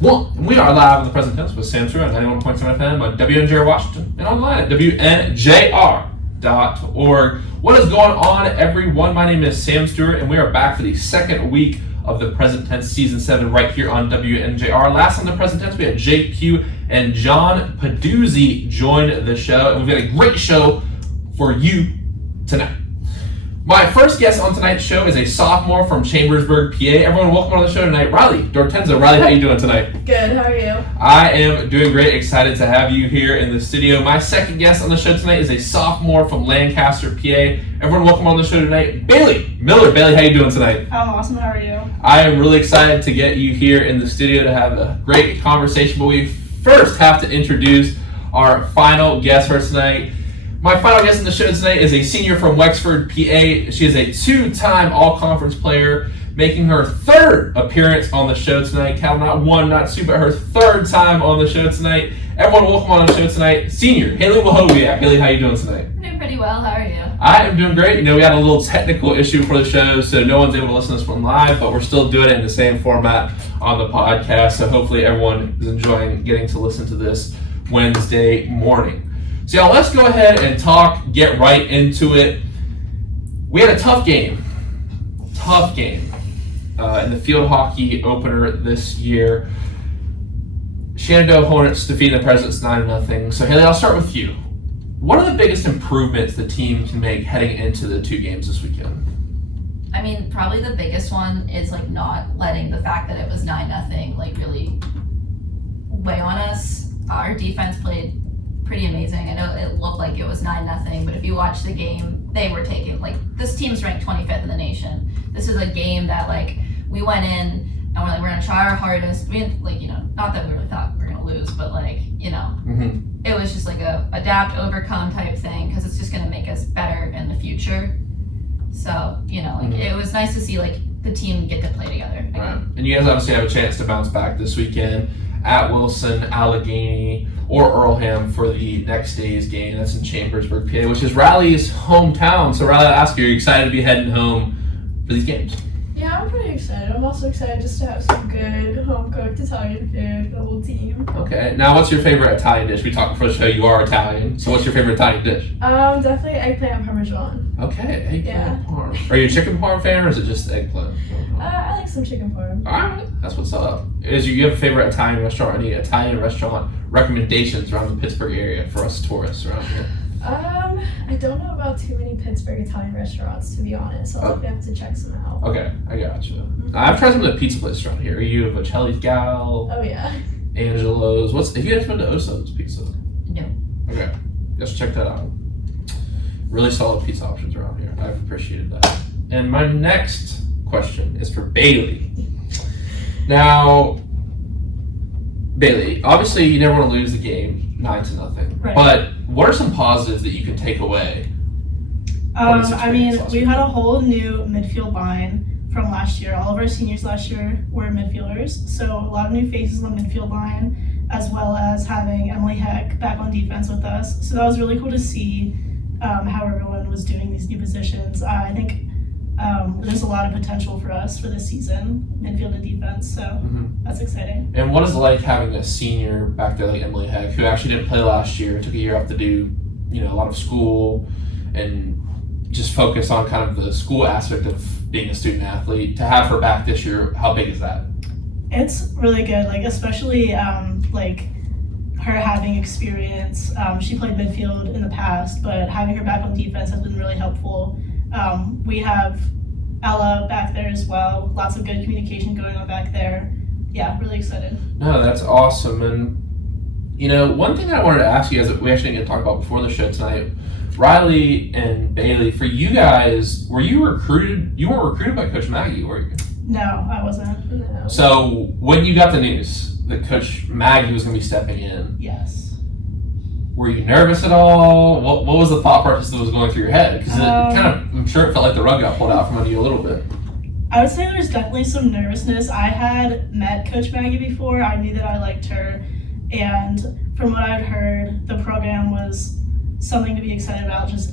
Well, we are live in the present tense with Sam Stewart at 91.7 FM on WNJR Washington and online at WNJR.org. What is going on, everyone? My name is Sam Stewart, and we are back for the second week of the Present Tense Season 7 right here on WNJR. Last on the Present Tense, we had Jake Pugh and John Peduzzi join the show, and we've got a great show for you tonight. My first guest on tonight's show is a sophomore from Chambersburg, PA. Everyone, welcome on the show tonight, Riley Dortenzo. Riley, how you doing tonight? Good, how are you? I am doing great. Excited to have you here in the studio. My second guest on the show tonight is a sophomore from Lancaster, PA. Everyone, welcome on the show tonight, Bailey Miller. Bailey, how you doing tonight? I'm awesome, how are you? I am really excited to get you here in the studio to have a great conversation, but we first have to introduce our final guest for tonight. My final guest on the show tonight is a senior from Wexford, PA. She is a two-time all-conference player, making her third appearance on the show tonight. Count not one, not two, but her third time on the show tonight. Everyone, welcome on the show tonight, senior Hailey Wachowiak. Hailey, how you doing tonight? I'm doing pretty well. How are you? I am doing great. You know, we had a little technical issue for the show, so no one's able to listen to this one live, but we're still doing it in the same format on the podcast, so hopefully everyone is enjoying getting to listen to this Wednesday morning. So y'all, let's go ahead and get right into it. We had a tough game in the field hockey opener this year. Shenandoah Hornets defeating the Presidents 9-0. So Hailey, I'll start with you. What are the biggest improvements the team can make heading into the two games this weekend? I mean, probably the biggest one is not letting the fact that it was 9-0 really weigh on us. Our defense played pretty amazing. I know it looked like it was 9-0, but if you watch the game, they were taking this team's ranked 25th in the nation. This is a game that we went in and we're gonna try our hardest. We had, not that we really thought we were gonna lose, but it was just a adapt, overcome type thing, because it's just gonna make us better in the future. So it was nice to see the team get to play together again. Right. And you guys obviously have a chance to bounce back this weekend at Wilson, Allegheny, or Earlham for the next day's game. That's in Chambersburg, PA, which is Riley's hometown. So Riley, I'll ask you, are you excited to be heading home for these games? Yeah, I'm pretty excited. I'm also excited just to have some good home-cooked Italian food for the whole team. Okay. Now, what's your favorite Italian dish? We talked before the show, you are Italian. So what's your favorite Italian dish? Definitely eggplant parmesan. Okay, eggplant parm. Are you a chicken parm fan, or is it just eggplant? I like some chicken parm. All right, that's what's up. You have a favorite Italian restaurant? Any Italian restaurant recommendations around the Pittsburgh area for us tourists around here? I don't know about too many Pittsburgh Italian restaurants, to be honest. I'll have to check some out. Okay, I gotcha. I've tried some of the pizza places around here. Are you a Bocelli's gal? Oh, yeah. Angelo's? Have you guys been to Oso's Pizza? No. Okay, just check that out. Really solid pizza options around here. I've appreciated that. And my next question is for Bailey. Now, Bailey, obviously you never want to lose the game 9-0, right. But what are some positives that you can take away? We had a whole new midfield line from last year. All of our seniors last year were midfielders, so a lot of new faces on the midfield line, as well as having Emily Heck back on defense with us. So that was really cool to see how everyone was doing these new positions. I think there's a lot of potential for us for this season, midfield and defense, so that's exciting. And what is it like having a senior back there like Emily Heck, who actually didn't play last year, took a year off to do a lot of school and just focus on kind of the school aspect of being a student athlete, to have her back this year? How big is that? It's really good, especially her having experience. She played midfield in the past, but having her back on defense has been really helpful. We have Ella back there as well. Lots of good communication going on back there. Yeah, really excited. No, that's awesome. And, one thing that I wanted to ask you guys that we actually didn't talk about before the show tonight, Riley and Bailey, for you guys, were you recruited? You weren't recruited by Coach Maggie, were you? No, I wasn't. No. So when you got the news that Coach Maggie was going to be stepping in, yes. Were you nervous at all? What was the thought process that was going through your head? Because I'm sure it felt like the rug got pulled out from under you a little bit. I would say there's definitely some nervousness. I had met Coach Maggie before. I knew that I liked her. And from what I'd heard, the program was something to be excited about just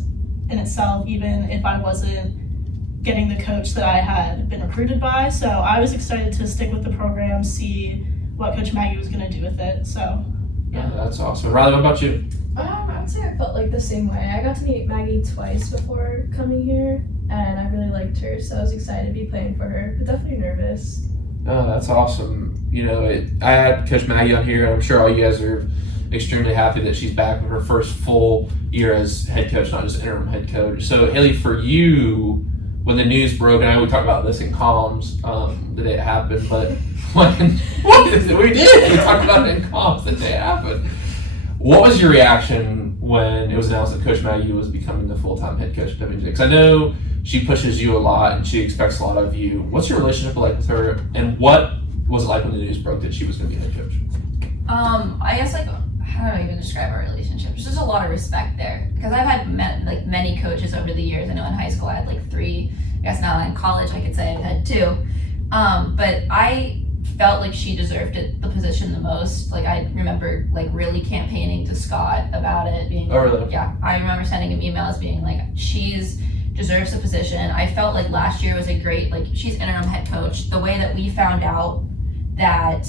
in itself, even if I wasn't getting the coach that I had been recruited by. So I was excited to stick with the program, see what Coach Maggie was going to do with it. So, yeah, that's awesome. Riley, what about you? I would say I felt like the same way. I got to meet Maggie twice before coming here, and I really liked her, so I was excited to be playing for her, but definitely nervous. Oh, that's awesome. You know, I had Coach Maggie on here, and I'm sure all you guys are extremely happy that she's back with her first full year as head coach, not just interim head coach. So, Hailey, for you, when the news broke, and I know we talked about this in comms the day it happened, but we did. We talked about it in comms the day it happened. What was your reaction when it was announced that Coach Maggie was becoming the full-time head coach of Dubjay? Because I know she pushes you a lot and she expects a lot of you. What's your relationship like with her, and what was it like when the news broke that she was going to be head coach? I guess how do I even describe our relationship? There's just a lot of respect there because I've had many coaches over the years. I know in high school I had 3. I guess now in college I could say I've had 2. But I felt like she deserved the position the most. I remember really campaigning to Scott about it, being oh really? Yeah, I remember sending him emails being she's deserves the position. I felt like last year was a great she's interim head coach. The way that we found out that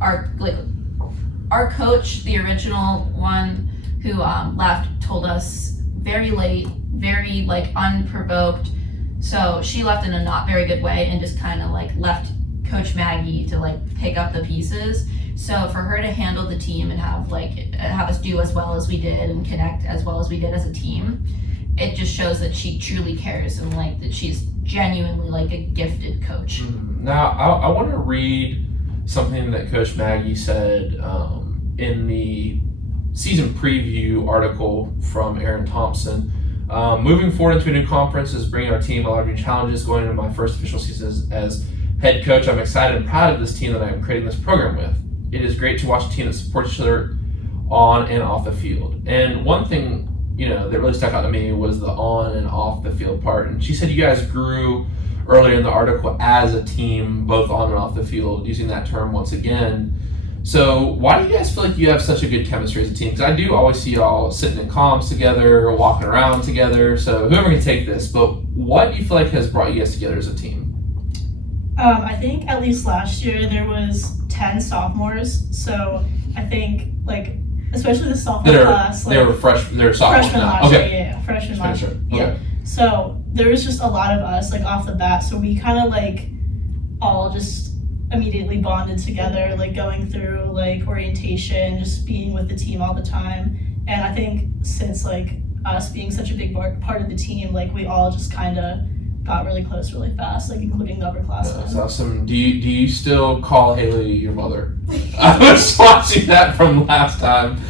our coach, the original one who left, told us very late, very unprovoked. So she left in a not very good way and just kind of left Coach Maggie to pick up the pieces. So for her to handle the team and have us do as well as we did and connect as well as we did as a team, it just shows that she truly cares and that she's genuinely a gifted coach. Now I want to read something that Coach Maggie said in the season preview article from Aaron Thompson. Moving forward into a new conference is bringing our team a lot of new challenges. Going into my first official season as head coach, I'm excited and proud of this team that I am creating this program with. It is great to watch a team that supports each other on and off the field. And one thing, that really stuck out to me was the on and off the field part. And she said you guys grew earlier in the article as a team, both on and off the field, using that term once again. So why do you guys feel like you have such a good chemistry as a team? Because I do always see y'all sitting in comms together, walking around together. So whoever can take this, but what do you feel like has brought you guys together as a team? I think at least last year there was 10 sophomores. So I think especially the sophomore class. They were they're sophomores freshmen now. last Okay. year, yeah, freshmen last year. Okay. Yeah. So there was just a lot of us off the bat. So we kind of all just immediately bonded together, going through orientation, just being with the team all the time. And I think since us being such a big part of the team, we all just kind of got really close really fast, including the upperclassmen. That's awesome. Do you still call Hailey your mother? I was watching that from last time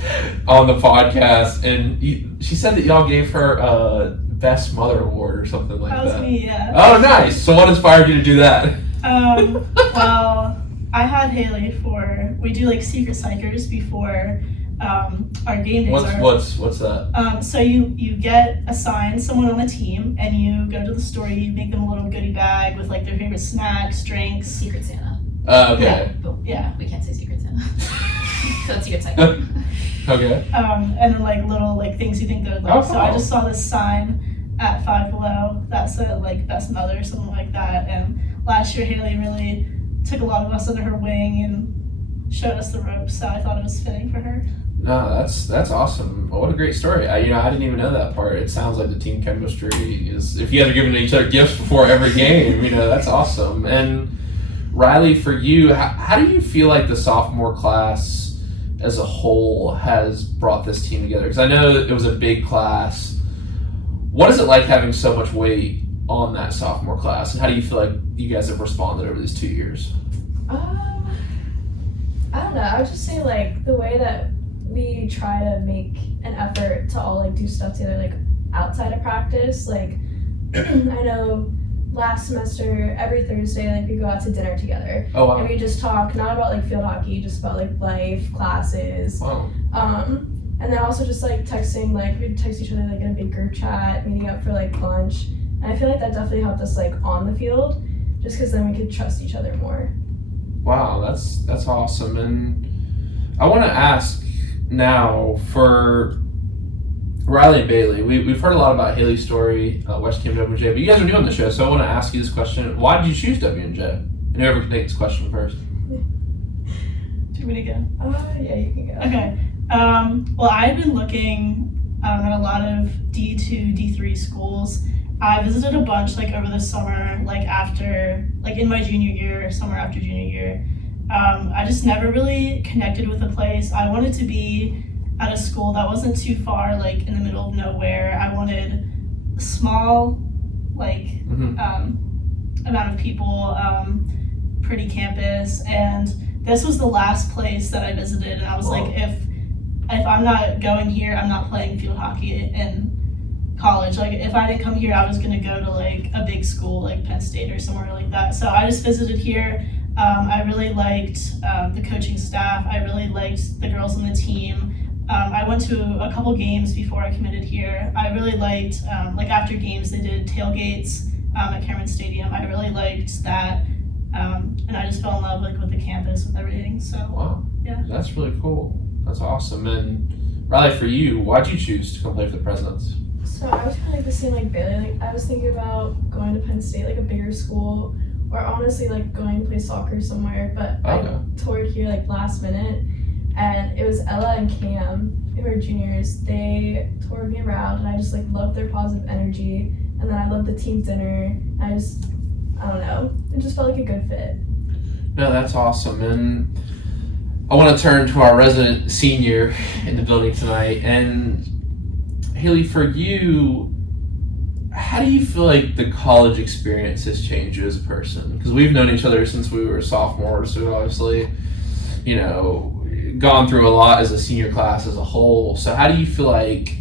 on the podcast, and she said that y'all gave her best mother award or something like that. That was me, yeah. Oh, nice. So what inspired you to do that? Well, I had Hailey we do secret psychers before our game days. What's that? So you get assigned someone on the team, and you go to the store. You make them a little goodie bag with their favorite snacks, drinks. Secret Santa. Okay. Yeah. We can't say Secret Santa. So it's Secret Santa. Okay. And then little things you think they would like. Oh, So I just saw this sign at Five Below that said best mother or something like that. And last year Hailey really took a lot of us under her wing and showed us the ropes. So I thought it was fitting for her. No, that's awesome. What a great story. I didn't even know that part. It sounds like the team chemistry is, if you guys are giving each other gifts before every game, that's awesome. And Riley, for you, how do you feel like the sophomore class as a whole has brought this team together? Because I know it was a big class. What is it like having so much weight on that sophomore class, and how do you feel like you guys have responded over these 2 years? I don't know. I would just say the way that we try to make an effort to all do stuff together outside of practice. I know last semester every Thursday we go out to dinner together. Oh wow. And we just talk not about field hockey, just about life, classes. Wow. And then also just texting, we'd text each other in a big group chat, meeting up for lunch. And I feel like that definitely helped us on the field, just because then we could trust each other more. Wow, that's awesome. And I want to ask now for Riley and Bailey. We've heard a lot about Hailey's story, West Cam Dubjay, but you guys are new on the show, so I want to ask you this question: why did you choose W&J? And whoever can take this question first. Do you want me to go? Yeah, you can go. Okay. Well, I've been looking at a lot of D2, D3 schools. I visited a bunch like over the summer, like after, like in my junior year, summer after junior year. I just never really connected with a place. I wanted to be at a school that wasn't too far, like in the middle of nowhere. I wanted a small, like, amount of people, pretty campus, and this was the last place that I visited, and I was like, if I'm not going here, I'm not playing field hockey in college. Like, if I didn't come here, I was going to go to like a big school like Penn State or somewhere like that. So I just visited here. I really liked the coaching staff. I really liked the girls on the team. I went to a couple games before I committed here. I really liked, like after games, they did tailgates at Cameron Stadium. I really liked that. And I just fell in love like with the campus, with everything. So wow, yeah, that's really cool. That's awesome. And Riley, for you, why'd you choose to come play for the Presidents? So I was kind of like the same like Bailey. Like I was thinking about going to Penn State, like a bigger school, or honestly like going to play soccer somewhere. But I toured here like last minute, and it was Ella and Cam, who were juniors. They toured me around, and I just like loved their positive energy. And then I loved the team dinner. I don't know, it just felt like a good fit. No, that's awesome. And I want to turn to our resident senior in the building tonight. And Hailey, for you, how do you feel like the college experience has changed you as a person? Because we've known each other since we were sophomores, so obviously, you know, gone through a lot as a senior class as a whole. So how do you feel like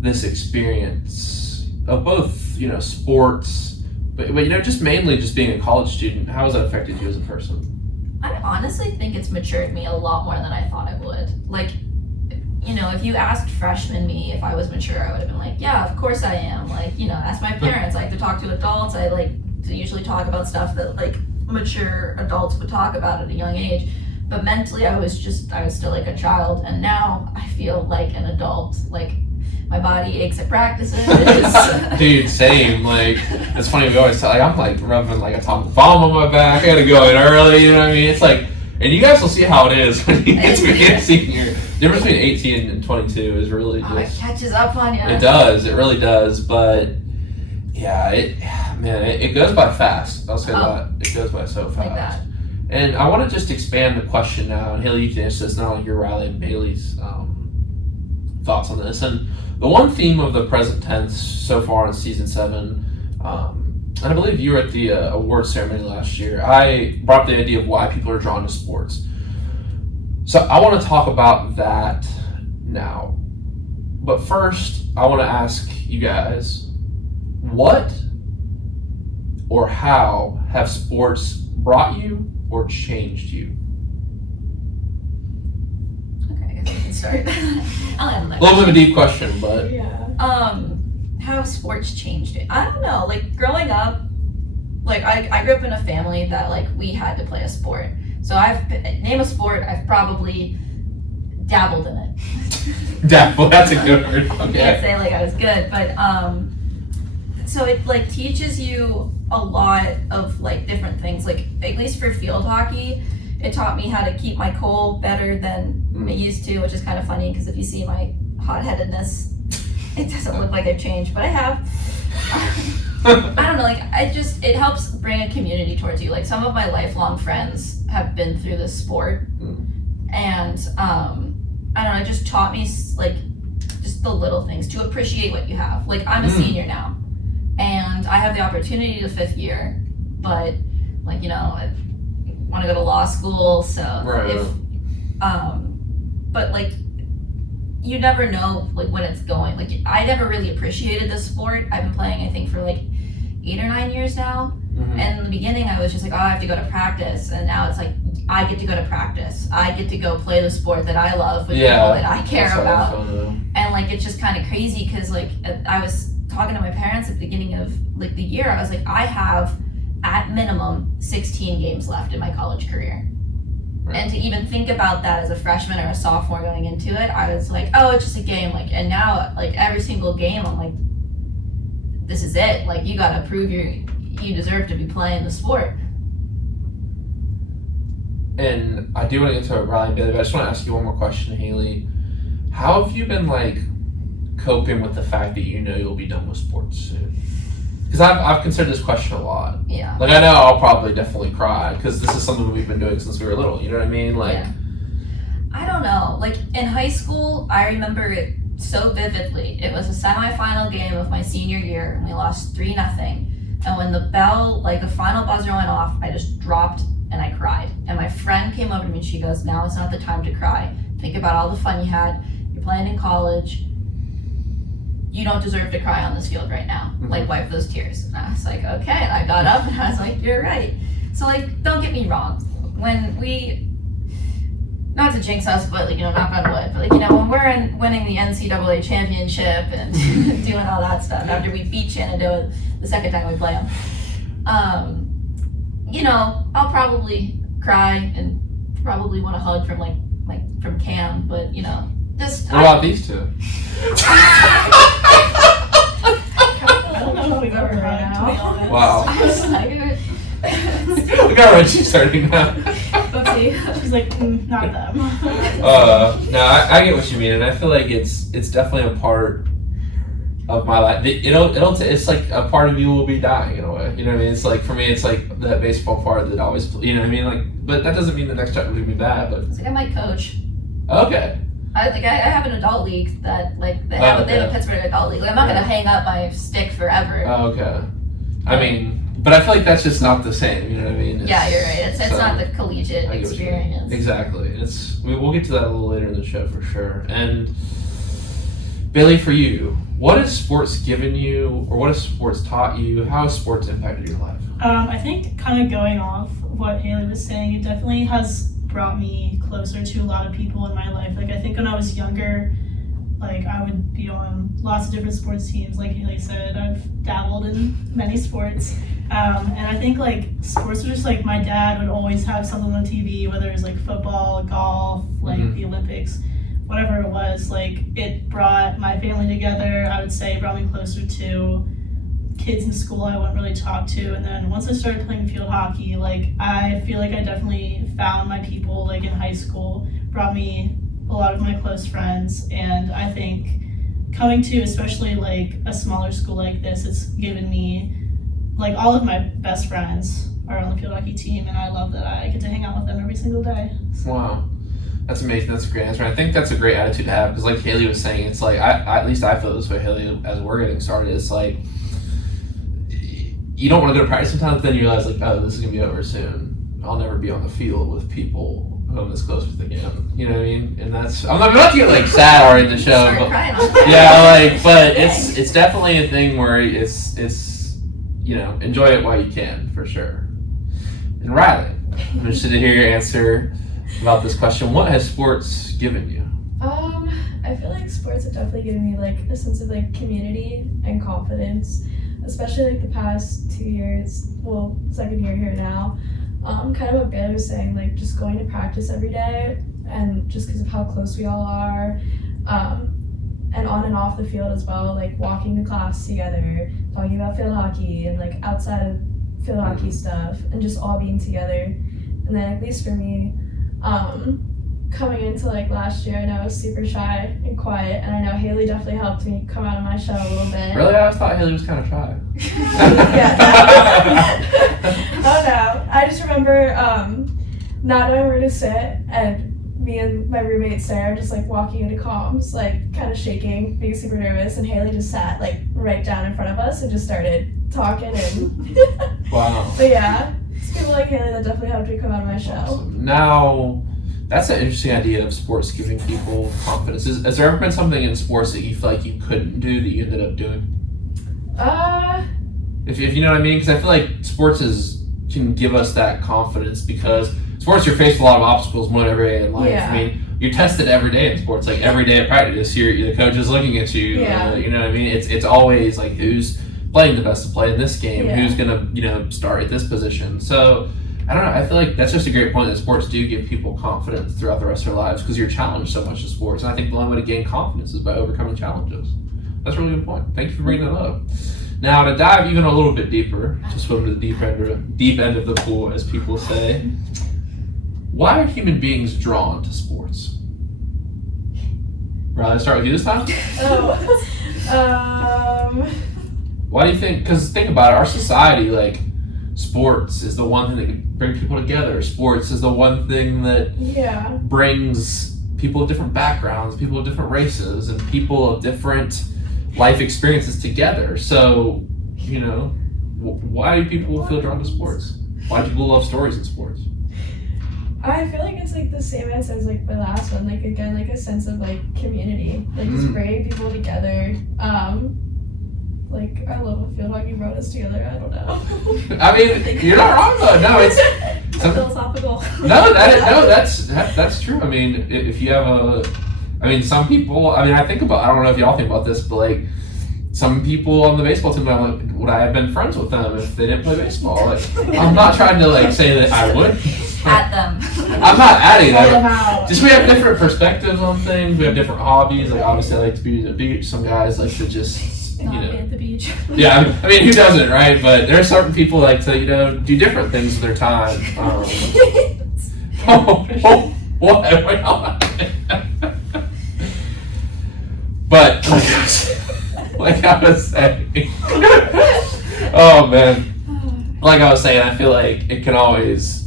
this experience of both, you know, sports, but you know, just mainly just being a college student, how has that affected you as a person? I honestly think it's matured me a lot more than I thought it would. Like, you know, if you asked freshman me if I was mature, I would have been like, yeah, of course I am. Like, you know, ask my parents. I like to talk to adults. I like to usually talk about stuff that like mature adults would talk about at a young age. But mentally, I was still like a child. And now I feel like an adult. Like, my body aches at practices. Dude, same. Like, it's funny, we always tell, like, I'm like rubbing like a atomic bomb on my back. I gotta go in early, you know what I mean? It's like, and you guys will see how it is when you get to be a senior. The difference between 18 and 22 is really just... it catches up on you. It does, it really does, but yeah, it goes by fast. I'll say that. It goes by so fast. Like that. And I want to just expand the question now, and Hailey, you can answer this, not only your Riley and Bailey's thoughts on this. And the one theme of the present tense so far in season 7, and I believe you were at the award ceremony last year, I brought up the idea of why people are drawn to sports. So I want to talk about that now. But first, I want to ask you guys, what or how have sports brought you or changed you? Okay, I guess I can start. I'll end that. A little bit of a deep question, but Yeah. How have sports changed it? I don't know. Like growing up, like I grew up in a family that like we had to play a sport. So name a sport, I've probably dabbled in it. Dabble, that's a good word. I Okay. can't say like I was good, but so it like teaches you a lot of like different things. Like at least for field hockey, it taught me how to keep my cool better than it used to, which is kind of funny because if you see my hot-headedness, it doesn't look like I've changed, but I have. I don't know, like it helps bring a community towards you. Like some of my lifelong friends have been through this sport, and I don't know, it just taught me like just the little things to appreciate what you have. Like I'm a senior now, and I have the opportunity to 5th year, but like you know, I want to go to law school, so if but like you never know like when it's going. Like I never really appreciated this sport. I've been playing I think for like 8 or 9 years now. And in the beginning I was just like, oh, I have to go to practice, and now it's like I get to go to practice. I get to go play the sport that I love with people that I care about. And like it's just kind of crazy because like I was talking to my parents at the beginning of like the year. I was like, I have at minimum 16 games left in my college career. Right. And to even think about that as a freshman or a sophomore going into it, I was like, oh, it's just a game. Like, and now like every single game, I'm like, this is it. Like you gotta prove you deserve to be playing the sport. and I do want to get to Riley and Bailey, but I just want to ask you one more question, Hailey. How have you been like coping with the fact that you know you'll be done with sports soon? Because I've considered this question a lot. Yeah. Like I know I'll probably definitely cry because this is something we've been doing since we were little. You know what I mean? Like, Yeah. I don't know. Like in high school, I remember it so vividly. It was a semifinal game of my senior year, and we lost 3-0. And when the bell, like the final buzzer went off, I just dropped and I cried. And my friend came over to me and she goes, "Now is not the time to cry. Think about all the fun you had. You're playing in college. You don't deserve to cry on this field right now. Like, wipe those tears." And I was like, okay. And I got up and I was like, you're right. So, like, don't get me wrong. When we, not to jinx us, but, like, knock on wood, but, like, when we're winning the NCAA championship and doing all that stuff after we beat Shenandoah the second time we play them, I'll probably cry and probably want a hug from, from Cam, but, just. What about these two? I don't know if we've ever had, to be honest. Wow. I was like, Look how red she's starting now. Oopsie. She's like, not them. No, I get what you mean, and I feel like it's definitely a part of my life. It's like a part of you will be dying in a way. You know what I mean? It's like for me, it's like that baseball part that always. You know what I mean? Like, but that doesn't mean the next chapter will be bad. But it's like I might coach. Okay. I have an adult league that they have a Pittsburgh adult league. Like, I'm not gonna hang up my stick forever. Oh, okay. I mean, but I feel like that's just not the same. You know what I mean? Yeah, you're right. It's not the collegiate experience. Exactly. We'll get to that a little later in the show for sure. And Bailey, for you, what has sports given you, or what has sports taught you? How has sports impacted your life? I think kind of going off what Hailey was saying, it definitely has brought me closer to a lot of people in my life. Like I think when I was younger, like I would be on lots of different sports teams. Like Hailey said, I've dabbled in many sports. And I think like sports were just like my dad would always have something on TV, whether it was like football, golf, like the Olympics, whatever it was. Like it brought my family together. I would say it brought me closer to kids in school I wouldn't really talk to. And then once I started playing field hockey, like I feel like I definitely found my people. Like in high school, brought me a lot of my close friends. And I think coming to especially like a smaller school like this, it's given me like all of my best friends are on the field hockey team, and I love that I get to hang out with them every single day. Wow. That's amazing. That's a great answer. I think that's a great attitude to have because like Hailey was saying, it's like at least I feel this way, Hailey, as we're getting started. It's like you don't want to go to practice sometimes, then you realize like, oh, this is gonna be over soon. I'll never be on the field with people who I'm this close with again. You know what I mean? And that's I'm not to get like sad already in the show, but but it's definitely a thing where it's enjoy it while you can for sure. And Riley, I'm interested to hear your answer about this question. What has sports given you? I feel like sports have definitely given me like a sense of like community and confidence, especially like the past 2 years, well, second year here now. Kind of what Bailey was saying, like just going to practice every day, and just because of how close we all are, and on and off the field as well, like walking to class together, talking about field hockey and like outside of field hockey stuff, and just all being together. And then at least for me, coming into like last year, I know I was super shy and quiet, and I know Hailey definitely helped me come out of my shell a little bit. Really? I always thought Hailey was kind of shy. Oh no. I just remember not knowing where to sit, and me and my roommate Sarah just like walking into comms, like kind of shaking, being super nervous, and Hailey just sat like right down in front of us and just started talking and Wow. But yeah, it's people like Hailey that definitely helped me come out of my shell. Awesome. Now, that's an interesting idea of sports giving people confidence. Has there ever been something in sports that you feel like you couldn't do that you ended up doing? If you know what I mean? Because I feel like sports can give us that confidence because sports, you're faced with a lot of obstacles more every day in life. Yeah. I mean, you're tested every day in sports. Like every day at practice, the coach is looking at you. Yeah. You know what I mean? It's always like who's playing the best to play in this game, who's gonna start at this position. So I don't know. I feel like that's just a great point that sports do give people confidence throughout the rest of their lives because you're challenged so much in sports. And I think the only way to gain confidence is by overcoming challenges. That's a really good point. Thank you for bringing that up. Now, to dive even a little bit deeper, to swim to the deep end of the pool, as people say, Why are human beings drawn to sports? Riley, start with you this time. Why do you think? Because think about it, our society, like, sports is the one thing that can bring people together. Sports is the one thing that brings people of different backgrounds, people of different races, and people of different life experiences together. So, you know, why do people feel drawn to sports? Why do people love stories in sports? I feel like it's like the same answer as like my last one. Like again, like a sense of like community, like just bringing people together. Like I love what field hockey brought us together. I don't know. I mean, you're not wrong though. No, it's philosophical. That's true. I mean, if you have some people. I mean, I don't know if y'all think about this, but like some people on the baseball team, I'm like, would I have been friends with them if they didn't play baseball? Like, I'm not trying to like say that I would. At them. I'm not adding them. Just we have different perspectives on things. We have different hobbies. Like obviously, I like to be at the beach. Some guys like to just Be at the beach. Yeah, I mean, who doesn't, right? But there are certain people like to do different things with their time. What? But like I was saying, oh man, like I was saying, I feel like it can always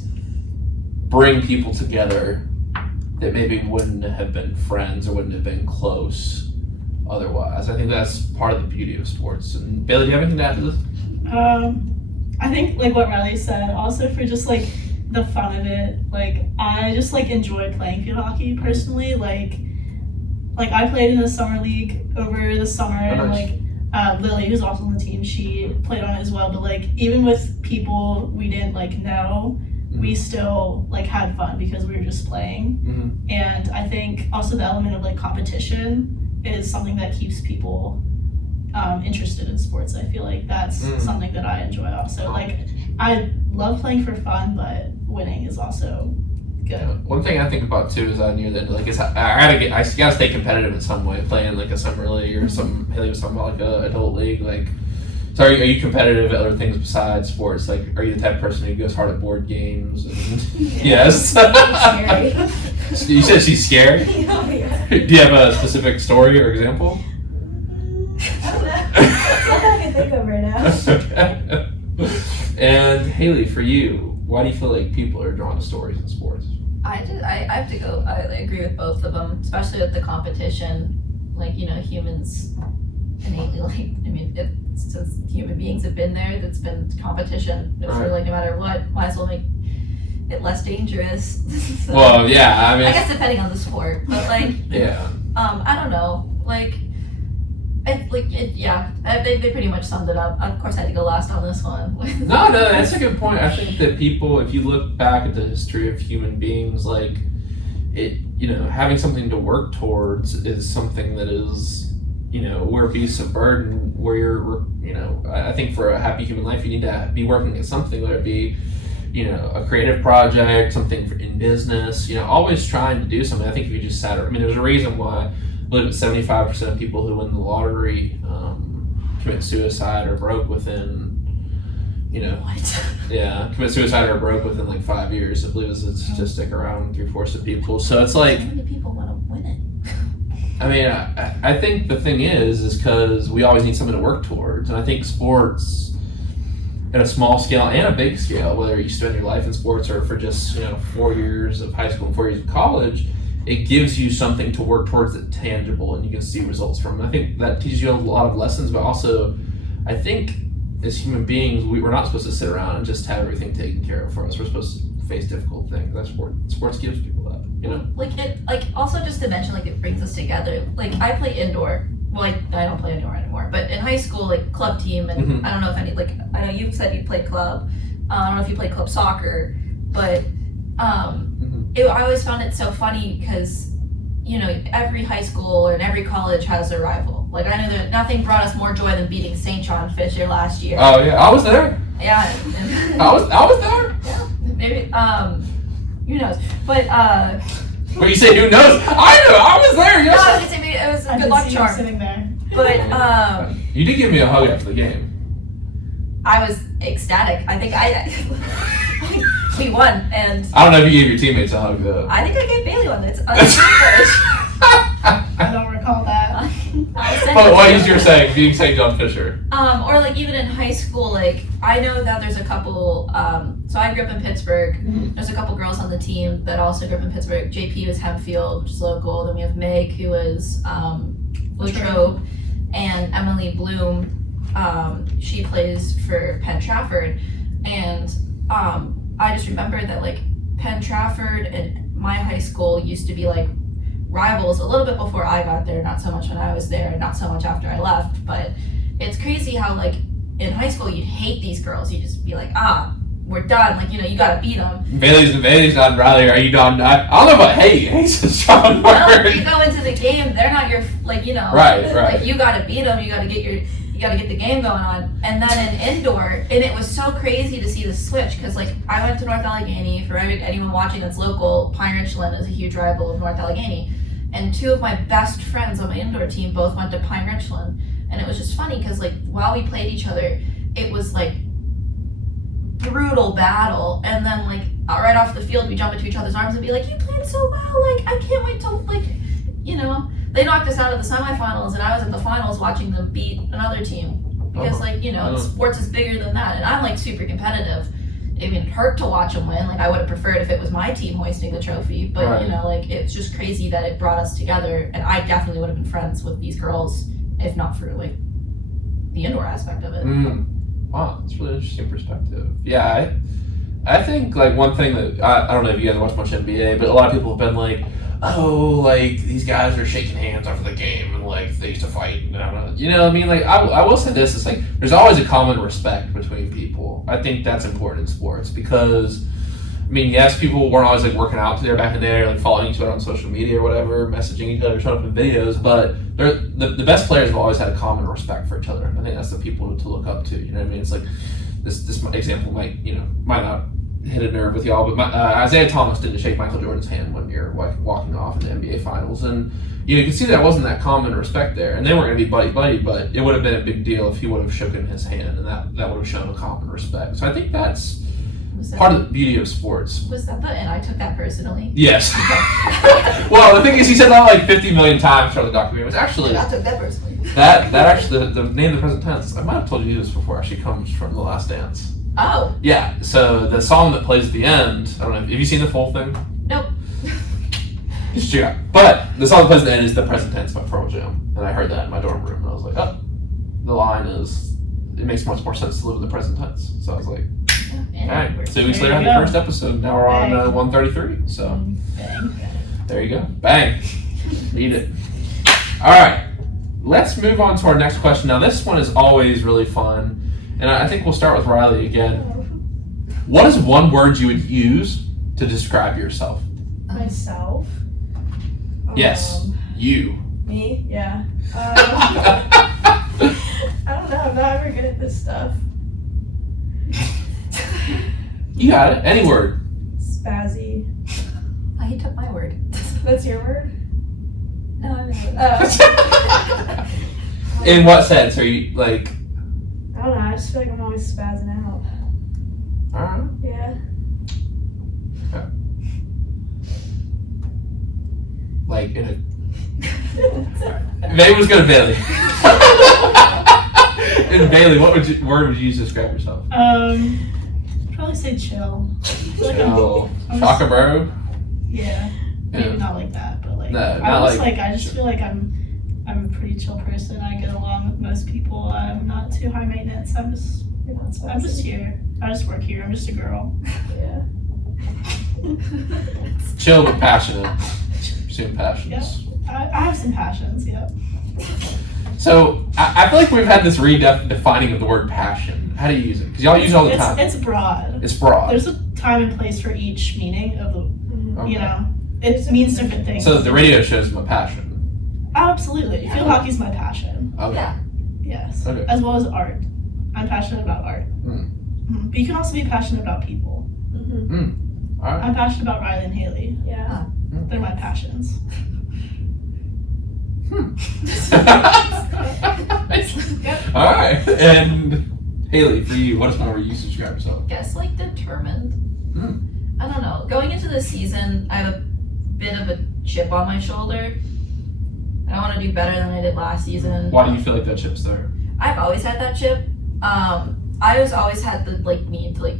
bring people together that maybe wouldn't have been friends or wouldn't have been close otherwise. I think that's part of the beauty of sports. And Bailey, do you have anything to add to this? I think like what Riley said, also for just like the fun of it, like I just like enjoy playing field hockey personally. Like I played in the summer league over the summer, and like Lily, who's also on the team, she played on it as well. But like even with people we didn't like know, we still like had fun because we were just playing. And I think also the element of like competition is something that keeps people interested in sports. I feel like that's something that I enjoy also. Like I love playing for fun, but winning is also good. Yeah. One thing I think about too is near the end, like I gotta stay competitive in some way, playing like a summer league or some. Hailey was talking about like a adult league, like. So are you competitive at other things besides sports? Like, are you the type of person who goes hard at board games? And yes. You said she's scary? Yeah. Do you have a specific story or example? I don't know. That's all I can think of right now. Okay. And Hailey, for you, why do you feel like people are drawn to stories in sports? I have to go. I agree with both of them, especially with the competition. Like, you know, humans innately like. I mean, since human beings have been there, that's been competition. For like no matter what, might as well make it less dangerous. So, well, yeah. I mean, I guess depending on the sport, but like, yeah. I don't know, like. They pretty much summed it up. Of course, I had to go last on this one. No, that's a good point. I think that people, if you look back at the history of human beings, like it, you know, having something to work towards is something that is, you know, where beasts of burden, where you're, you know, I think for a happy human life, you need to be working at something, whether it be, you know, a creative project, something in business, you know, always trying to do something. I think if you just sat, I mean, there's a reason why. I believe it's 75% of people who win the lottery commit suicide or broke within, you know, commit suicide or broke within like 5 years. I believe it's a statistic around 3/4 of people. So it's like, how many people want to win it? I mean, I think the thing is because we always need something to work towards, and I think sports at a small scale and a big scale, whether you spend your life in sports or for just, you know, 4 years of high school and 4 years of college. It gives you something to work towards that's tangible and you can see results from. And I think that teaches you a lot of lessons, but also I think as human beings, we're not supposed to sit around and just have everything taken care of for us. We're supposed to face difficult things. That's sports gives people that, you know? Like also just to mention, like it brings us together. Like I play indoor. Well, I don't play indoor anymore, but in high school, like club team, and I don't know if I know you said you played club. I don't know if you played club soccer, but I always found it so funny because, you know, every high school and every college has a rival. Like, I know that nothing brought us more joy than beating St. John Fisher last year. Oh, yeah. I was there. Yeah. I was there. Yeah. Maybe, who knows? But, when you say who knows, I know. I was there. Yes. No, I was gonna say it was a good luck charm. Sitting there. But, you did give me a hug after the game. I was ecstatic. I think We won, and I don't know if you gave your teammates a hug though. I think I gave Bailey one. It's unselfish. I don't recall that. But what is your saying? Being St. John Fisher. Or like even in high school, like I know that there's a couple. So I grew up in Pittsburgh. Mhm. There's a couple girls on the team that also grew up in Pittsburgh. JP was Hempfield, which is local. Then we have Meg, who was Latrobe, and Emily Bloom. She plays for Penn Trafford, and I just remember that like Penn Trafford and my high school used to be like rivals a little bit before I got there, not so much when I was there and not so much after I left. But it's crazy how like in high school you'd hate these girls. You'd just be like, we're done, like, you know, you gotta beat them. Bailey's not Riley. Are you done? I don't know about hate's a strong Well, word. you go into the game, they're not your, like, you know, Right. like you gotta beat them, you gotta get the game going on. And then in indoor, and it was so crazy to see the switch, because like I went to North Allegheny. For anyone watching that's local, Pine Richland is a huge rival of North Allegheny, and two of my best friends on my indoor team both went to Pine Richland. And it was just funny because like while we played each other, it was like brutal battle, and then like right off the field we jump into each other's arms and be like, you played so well, like I can't wait to, like, you know, they knocked us out of the semifinals and I was at the finals watching them beat another team, because like, you know, sports is bigger than that, and I'm like super competitive. I mean, it hurt to watch them win. Like I would have preferred if it was my team hoisting the trophy, but Right. you know, like it's just crazy that it brought us together, and I definitely would have been friends with these girls if not for like the indoor aspect of it. Wow, that's really interesting perspective. Yeah, I think like one thing that I don't know if you guys watch much NBA, but a lot of people have been like, oh, like these guys are shaking hands after the game and like they used to fight. And I don't know. You know what I mean? Like I will say this: it's like there's always a common respect between people. I think that's important in sports because, I mean, yes, people weren't always like working out together back in the day, or like following each other on social media or whatever, messaging each other, showing up in videos. But the best players have always had a common respect for each other. I think that's the people to look up to. You know what I mean? It's like this example might not hit a nerve with y'all, but Isaiah Thomas didn't shake Michael Jordan's hand one year walking off in the NBA Finals, and you can see that wasn't that common respect there, and they weren't going to be buddy-buddy, but it would have been a big deal if he would have shaken his hand, and that would have shown a common respect. So I think that's part of the beauty of sports. Was that and I took that personally. Yes. Well, the thing is, he said that like 50 million times throughout the documentary. It was actually I took that personally. that actually the name of the present tense. I might have told you this before. Actually, comes from The Last Dance. Oh. Yeah. So the song that plays at the end. I don't know. Have you seen the full thing? Nope. You should check it out. But the song that plays at the end is the present tense by Pearl Jam, and I heard that in my dorm room, and I was like, oh, the line is. It makes much more sense to live in the present tense. So I was like, all right. 2 weeks later, on the first episode. Now we're on 133. So Bang. there you go. Bang. Need it. All right. Let's move on to our next question. Now, this one is always really fun, and I think we'll start with Riley again. What is one word you would use to describe yourself? Myself. Yes, you. Me? Yeah. I don't know. I'm not ever good at this stuff. You got it. Any word. Spazzy. He took my word. That's your word? No, I know. Oh. In what sense are you like? I don't know. I just feel like I'm always spazzing out. All right. Yeah. Like in a. Maybe we'll just go to Bailey. And Bailey, what word would you use to describe yourself? Probably say chill. Chill. I'm Chocobo? Yeah. Maybe not like that, but like No, I not was like- I just feel like I'm a pretty chill person. I get along with most people. I'm not too high maintenance. I'm just here. I just work here. I'm just a girl. Yeah. Chill but passionate. Pursuing passions. I have some passions, yeah. So I feel like we've had this redefining of the word passion. How do you use it? Because y'all use it all the time. It's broad. It's broad. There's a time and place for each meaning of the, Okay. you know, it means different things. So the radio show is my passion. Absolutely. Field hockey's my passion. Okay. Yeah. Yes. Okay. As well as art. I'm passionate about art. Mm. Mhm. But you can also be passionate about people. Mm-hmm. All right. I'm passionate about Riley and Hailey. Yeah. They're my passions. All right. And Hailey, for you, what is one word you use to describe yourself? Guess like determined. I don't know. Going into this season, I have a bit of a chip on my shoulder. I want to do better than I did last season. Why do you feel like that chip's there? I've always had that chip. I always had the need to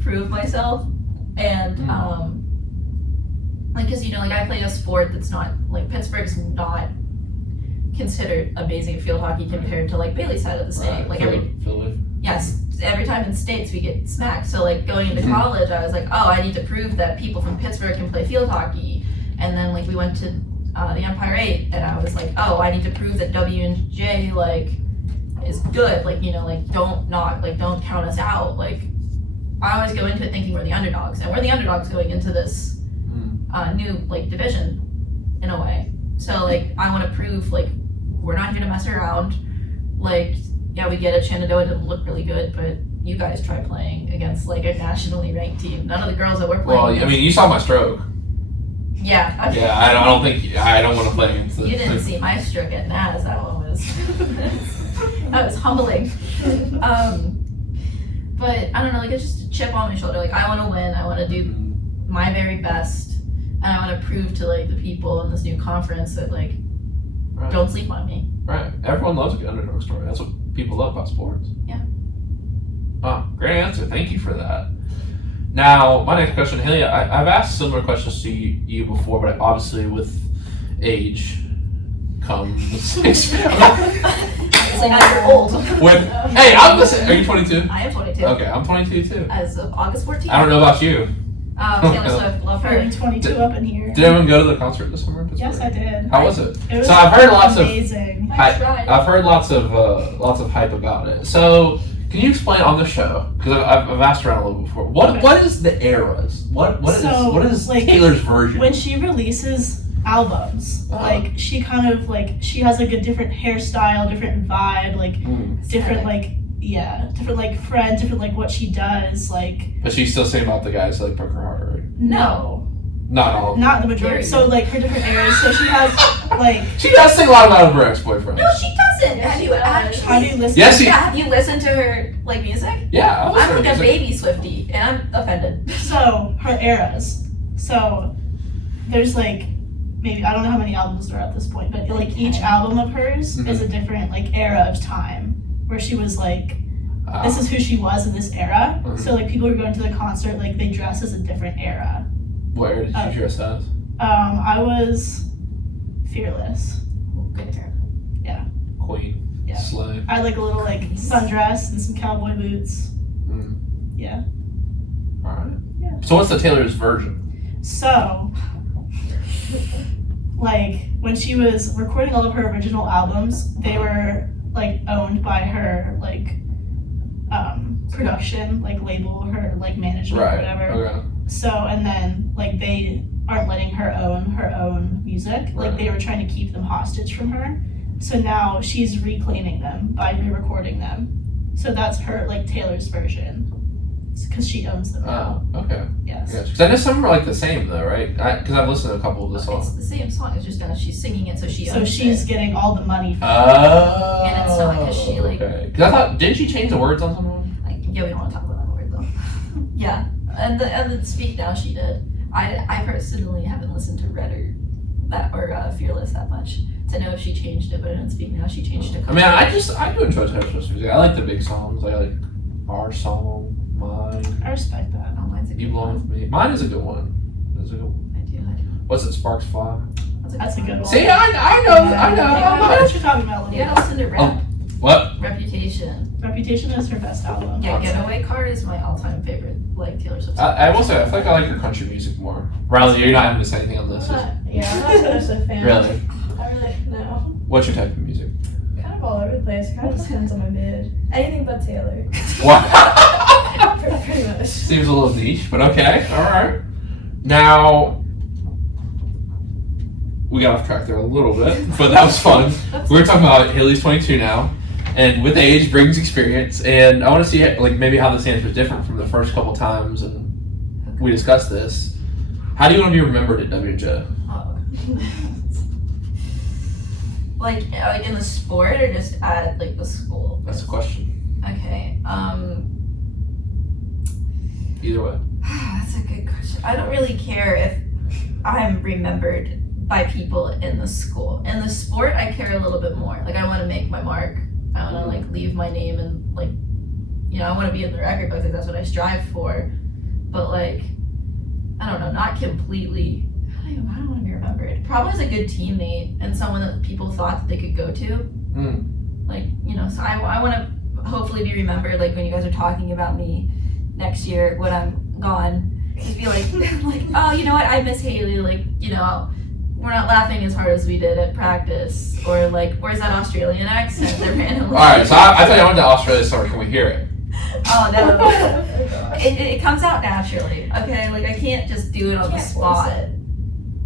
prove myself, and because I play a sport that's not Pittsburgh's not considered amazing field hockey compared to Bailey's side of the state. Philly. Yes, every time in states we get smacked. So going into college, I was I need to prove that people from Pittsburgh can play field hockey. And then we went to the Empire 8, and I was I need to prove that W&J is good. Don't count us out. I always go into it thinking we're the underdogs, and we're the underdogs going into this new division in a way. So I want to prove we're not here to mess around. Yeah, we get it. Shenandoah didn't look really good, but you guys try playing against a nationally ranked team. None of the girls that we're playing. Well, I mean, you saw my stroke. Yeah. Okay. Yeah, I don't want to play against it. You didn't see my stroke at NAS. That one was that was humbling. But I don't know. It's just a chip on my shoulder. I want to win. I want to do my very best, and I want to prove to the people in this new conference that don't sleep on me. Right. Everyone loves a good underdog story. That's what people love about sports. Yeah. Oh, great answer. Thank you for that. Now, my next question, Hailey, I've asked similar questions to you before, but obviously with age comes It's now you're old. Hey, I'm listening. Are you 22? I am 22. Okay, I'm 22 too. As of August 14th. I don't know about you. Taylor Swift, love her. Turning 22 up in here. Did anyone go to the concert this summer? Yes, I did. How was it? It was So I've heard lots of amazing. I've heard lots of hype about it. So can you explain on the show? Because I've asked around a little before. What is the eras? What is Taylor's version? When she releases albums, she kind of she has a different hairstyle, different vibe, different different friend, different what she does, But she's still saying about the guys that broke her heart, right? No. Not all. Not the majority. So her different eras. So she has She does sing a lot about her ex-boyfriend. No, she doesn't. Have you actually? How do you listen? Yes, Yeah, have you listened to her music? Yeah, I'm a baby Swiftie, and I'm offended. So her eras. So there's maybe I don't know how many albums there are at this point, but each album of hers is a different era of time where she was this is who she was in this era. So people who are going to the concert they dress as a different era. Where did you dress as? I was Fearless. Good girl. Yeah. Queen. Yeah. Slay. I had a little sundress and some cowboy boots. Yeah. Alright. Yeah. So what's the Taylor's version? So when she was recording all of her original albums, they were owned by her production label, her management or whatever. Okay. So and then they aren't letting her own music. They were trying to keep them hostage from her. So now she's reclaiming them by re-recording them. So that's her Taylor's version. Because she owns them now. Oh, okay. Yes. Because I know some are the same though, right? Because I've listened to a couple of the songs. It's the same song. It's just she's singing it, so she. So owns she's it. getting all the money from Oh. And it's so because she okay. Because I thought, didn't she change the words on some of them? Yeah, we don't want to talk about that word though. Yeah, and the Speak Now she did. I personally haven't listened to Red or Fearless that much to know if she changed it, but in Speak Now she changed it. I mean, I do enjoy Taylor Swift's music. I like the big songs. I like Our Song, Mine. I respect that. Oh, mine's a good You Belong With Me. Mine is a good one. It's a good one. I do. What's it? Sparks Fly. That's a good one. See, I know. I know what you're talking about. You gotta listen to Rep. What? Reputation. Reputation is her best album. Yeah, Getaway Car is my all-time favorite Taylor Swift. I will say, I feel like I like her country music more. Riley, you're not having to say anything on this. I'm not a Taylor Swift fan. Really? I really no. What's your type of music? Kind of all over the place. Kind of depends on my mood. Anything but Taylor. What? Pretty much. Seems a little niche, but okay. All right. Now, we got off track there a little bit, but that was fun. We were talking about Hailey's 22 now, and with age brings experience, and I want to see maybe how this answer is different from the first couple times, and we discussed this. How do you want to be remembered at WJ? In the sport or just at the school? That's the question. Okay. Either way. That's a good question. I don't really care if I'm remembered by people in the school. In the sport, I care a little bit more. Like, I want to make my mark. I want to, like, leave my name and, like, you know, I want to be in the record book. Like, that's what I strive for. But, like, I don't know, not completely. I don't want to be remembered. Probably as a good teammate and someone that people thought that they could go to. Like, you know, so I want to hopefully be remembered, like, when you guys are talking about me next year when I'm gone. Just be like, oh, you know what, I miss Hailey, like, you know, we're not laughing as hard as we did at practice, or like, where's that Australian accent they're randomly. Alright, so I thought you went to Australia summer, can we hear it? Oh, no. It comes out naturally, okay? Like, I can't just do it on the spot.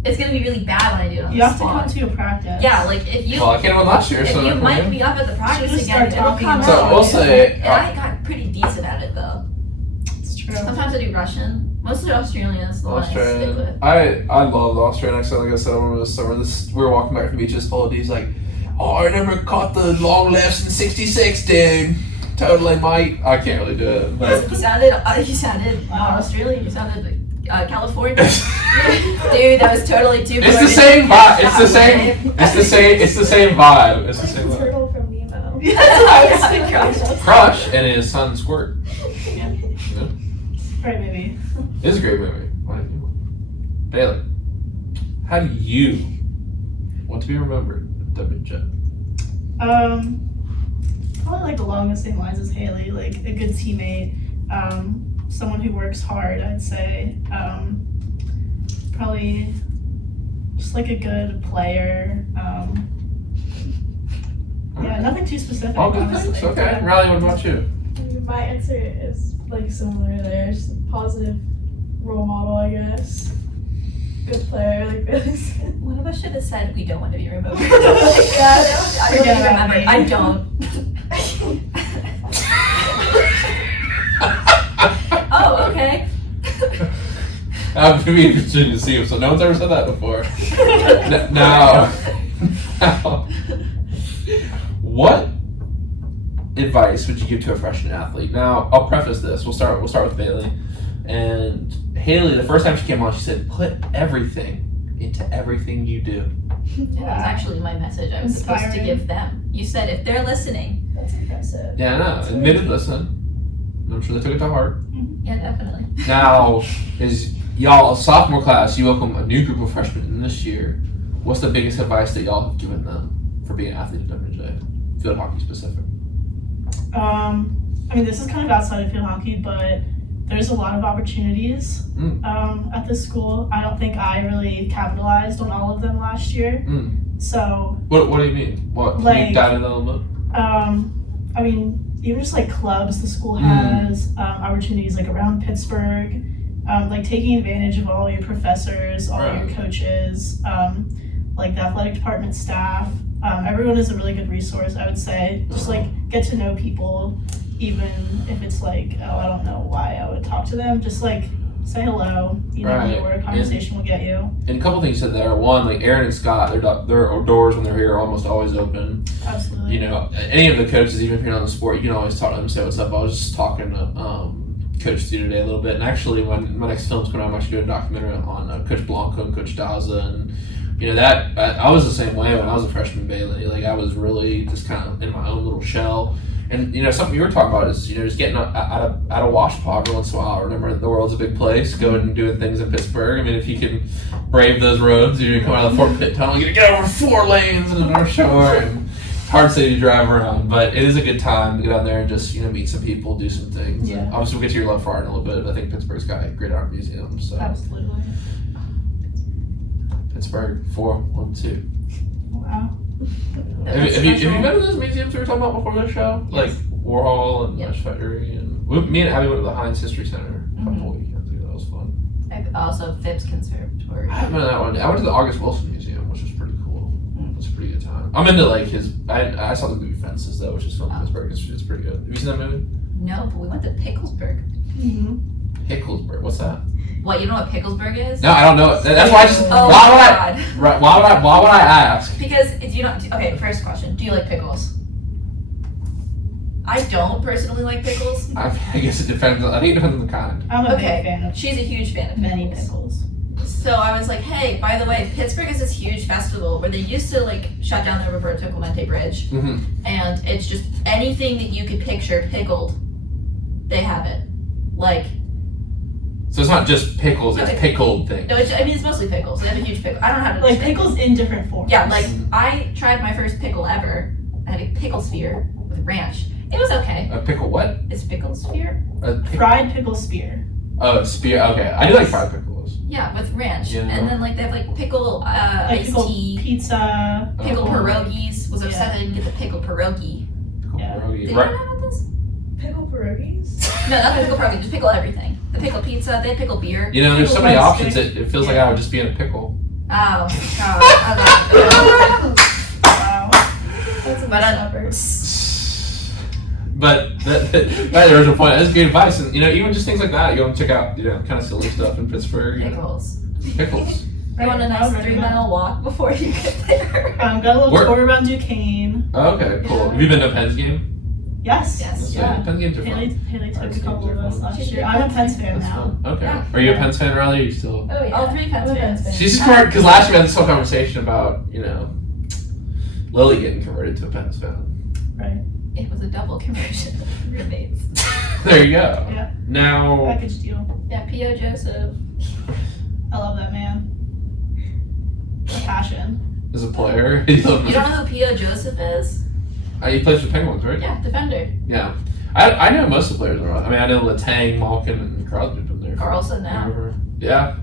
It's gonna be really bad when I do it on You the have to spot. come to a practice. Yeah, like, if you... Well, I came on last year, if so... you mic me up at the practice Just again, start it'll come talking. out. So, we'll say... And I got pretty decent at it, though. It's true. Sometimes I do Russian. Mostly Australian is the one I stick Australian. with. I love the Australian accent. Like I said, I remember this summer. We were walking back from beaches. He's like, "Oh, I never caught the long lefts in '66, dude. Totally, mate." I can't really do it. But You sounded not Australian. You sounded California. Dude, that was totally too. it's the same vibe. It's the same. It's the same. It's the same vibe. It's the same vibe. Turtle from Nemo. Crush and his son Squirt. Right, maybe. It's a great movie. Bailey, how do you want to be remembered at Dubjay? Probably like along the same lines as Hailey, like a good teammate, someone who works hard, I'd say. Probably just like a good player. Yeah, nothing too specific. All good honestly. things. Okay. Riley, what about you? My answer is like similar there. Just a positive role model, I guess. Good player, like this. One of us should have said we don't want to be remembered. Yeah, I don't Forget be about remembered. me. I don't. Oh, okay. I'm going to be interested to see him. So no one's ever said that before. Now, what advice would you give to a freshman athlete? Now, I'll preface this. We'll start with Bailey. And Hailey, the first time she came on, she said, "Put everything into everything you do." That was actually my message I was supposed to Inspiring. give them. You said if they're listening. That's impressive. Yeah, I know. Admitted listen. I'm sure they took it to heart. Yeah, definitely. Now, is y'all a sophomore class, you welcome a new group of freshmen in this year. What's the biggest advice that y'all have given them for being an athlete at WJ? Field hockey specific. I mean, this is kind of outside of field hockey, but there's a lot of opportunities at this school. I don't think I really capitalized on all of them last year. So, What do you mean? What? Can Like- you dive into that a little bit? I mean, even just like clubs the school has, opportunities like around Pittsburgh, like taking advantage of all your professors, all Right. your coaches, like the athletic department staff. Everyone is a really good resource, I would say. Just like get to know people, even if it's like, oh, I don't know why I would talk to them. Just like say hello. You never Right. know where a conversation will get you. And a couple things you said there. One, like Aaron and Scott, their doors when they're here are almost always open. Absolutely. You know, any of the coaches, even if you're not in the sport, you can always talk to them, say what's up. I was just talking to Coach Stu today a little bit, and actually, when my next film's coming out, I'm actually doing a documentary on Coach Blanco and Coach Daza, and you know that I was the same way when I was a freshman Bailey. Like I was really just kind of in my own little shell. And you know something you were talking about is just getting out of Washpot every once in a while. Remember, the world's a big place. Going and doing things in Pittsburgh. I mean, if you can brave those roads, you're coming out of the Fort Pitt Tunnel, you get over 4 lanes in the North Shore, and hard city to drive around. But it is a good time to get out there and just meet some people, do some things. Yeah. And obviously, we'll get to your love for art in a little bit. But I think Pittsburgh's got a great art museum. So Absolutely. Pittsburgh 412. Wow. Have you been to those museums we were talking about before the show? Yes. Like Warhol and Yep. Nash Factory, and me and Abby went to the Heinz History Center a couple weekends ago. That was fun. Also, Phipps Conservatory. I haven't been to that one. I went to the August Wilson Museum, which was pretty cool. It was a pretty good time. I'm into like his. I saw the movie Fences though, which is filmed in Pittsburgh. It's pretty good. Have you seen that movie? No, but we went to Picklesburg. Hicklesburg. What's that? What, you know what Picklesburg is? No, I don't know it. That's why I just. Oh why my would God. Why would I ask? Because it's, okay, first question. Do you like pickles? I don't personally like pickles. I guess it depends. I think it depends on the kind. I'm a Okay. big fan of She's a huge fan of many pickles. pickles. So I was like, hey, by the way, Pittsburgh is this huge festival where they used to like shut down the Roberto Clemente Bridge, Mm-hmm. and it's just anything that you could picture pickled, they have it. Like, So it's not just pickles; it's Okay. pickled things. no, it's mostly pickles. They have a huge pickle. I don't know how to Like describe pickles in different forms. Yeah, like I tried my first pickle ever. I had a pickle sphere with ranch. It was okay. A pickle what? It's pickle sphere? Fried pickle spear. Oh, spear. Okay, I do like fried pickles. Yeah, with ranch. Yeah. And then like they have like pickle Like iced pickle tea, pizza. pickle Oh. pierogies. Was upset Yeah. I didn't get the pickle pierogi. Pickle Yeah. pierogi. Did you Right. know about this? Pickle pierogies? No, not the pickle pierogi, just pickle everything. The pickle pizza, they had pickle beer. You know, there's so Pickle many rice options. stick. It feels like Yeah. I would just be in a pickle. Oh, God. I love it. Wow. That's a But But there's a point. That's good advice, and you know, even just things like that, you want to check out, you know, kind of silly stuff in Pittsburgh. You know. Pickles. Pickles. You want a nice I'll recommend. 3-mile walk before you get there? Got a little Where- tour around Duquesne. Oh, okay, cool. Yeah. Have you been to a Pens game? Yes. Yes. Yeah. Pens games are fun. Haley took Arts a couple games of are us fun. last She's a year. big I'm a Pens Pens fan. fan That's now. fun. Okay. Yeah. Are you a Pens fan, Riley? Are you still? Oh yeah. All 3 Pens I'm a fans. Pens fan. She's smart because last year we had this whole conversation about, you know, Lily getting converted to a Pens fan. Right. It was a double conversion. Roommates. There you go. Yeah. Now, Package deal. Yeah, P.O. Joseph. I love that man. Passion. as a player, you You don't know who P.O. Joseph is? He plays for the Penguins, right? Yeah, defender. Yeah. I know most of the players around. I mean, I know Letang, Malkin, and Crosby's been there. Carlson now. Yeah.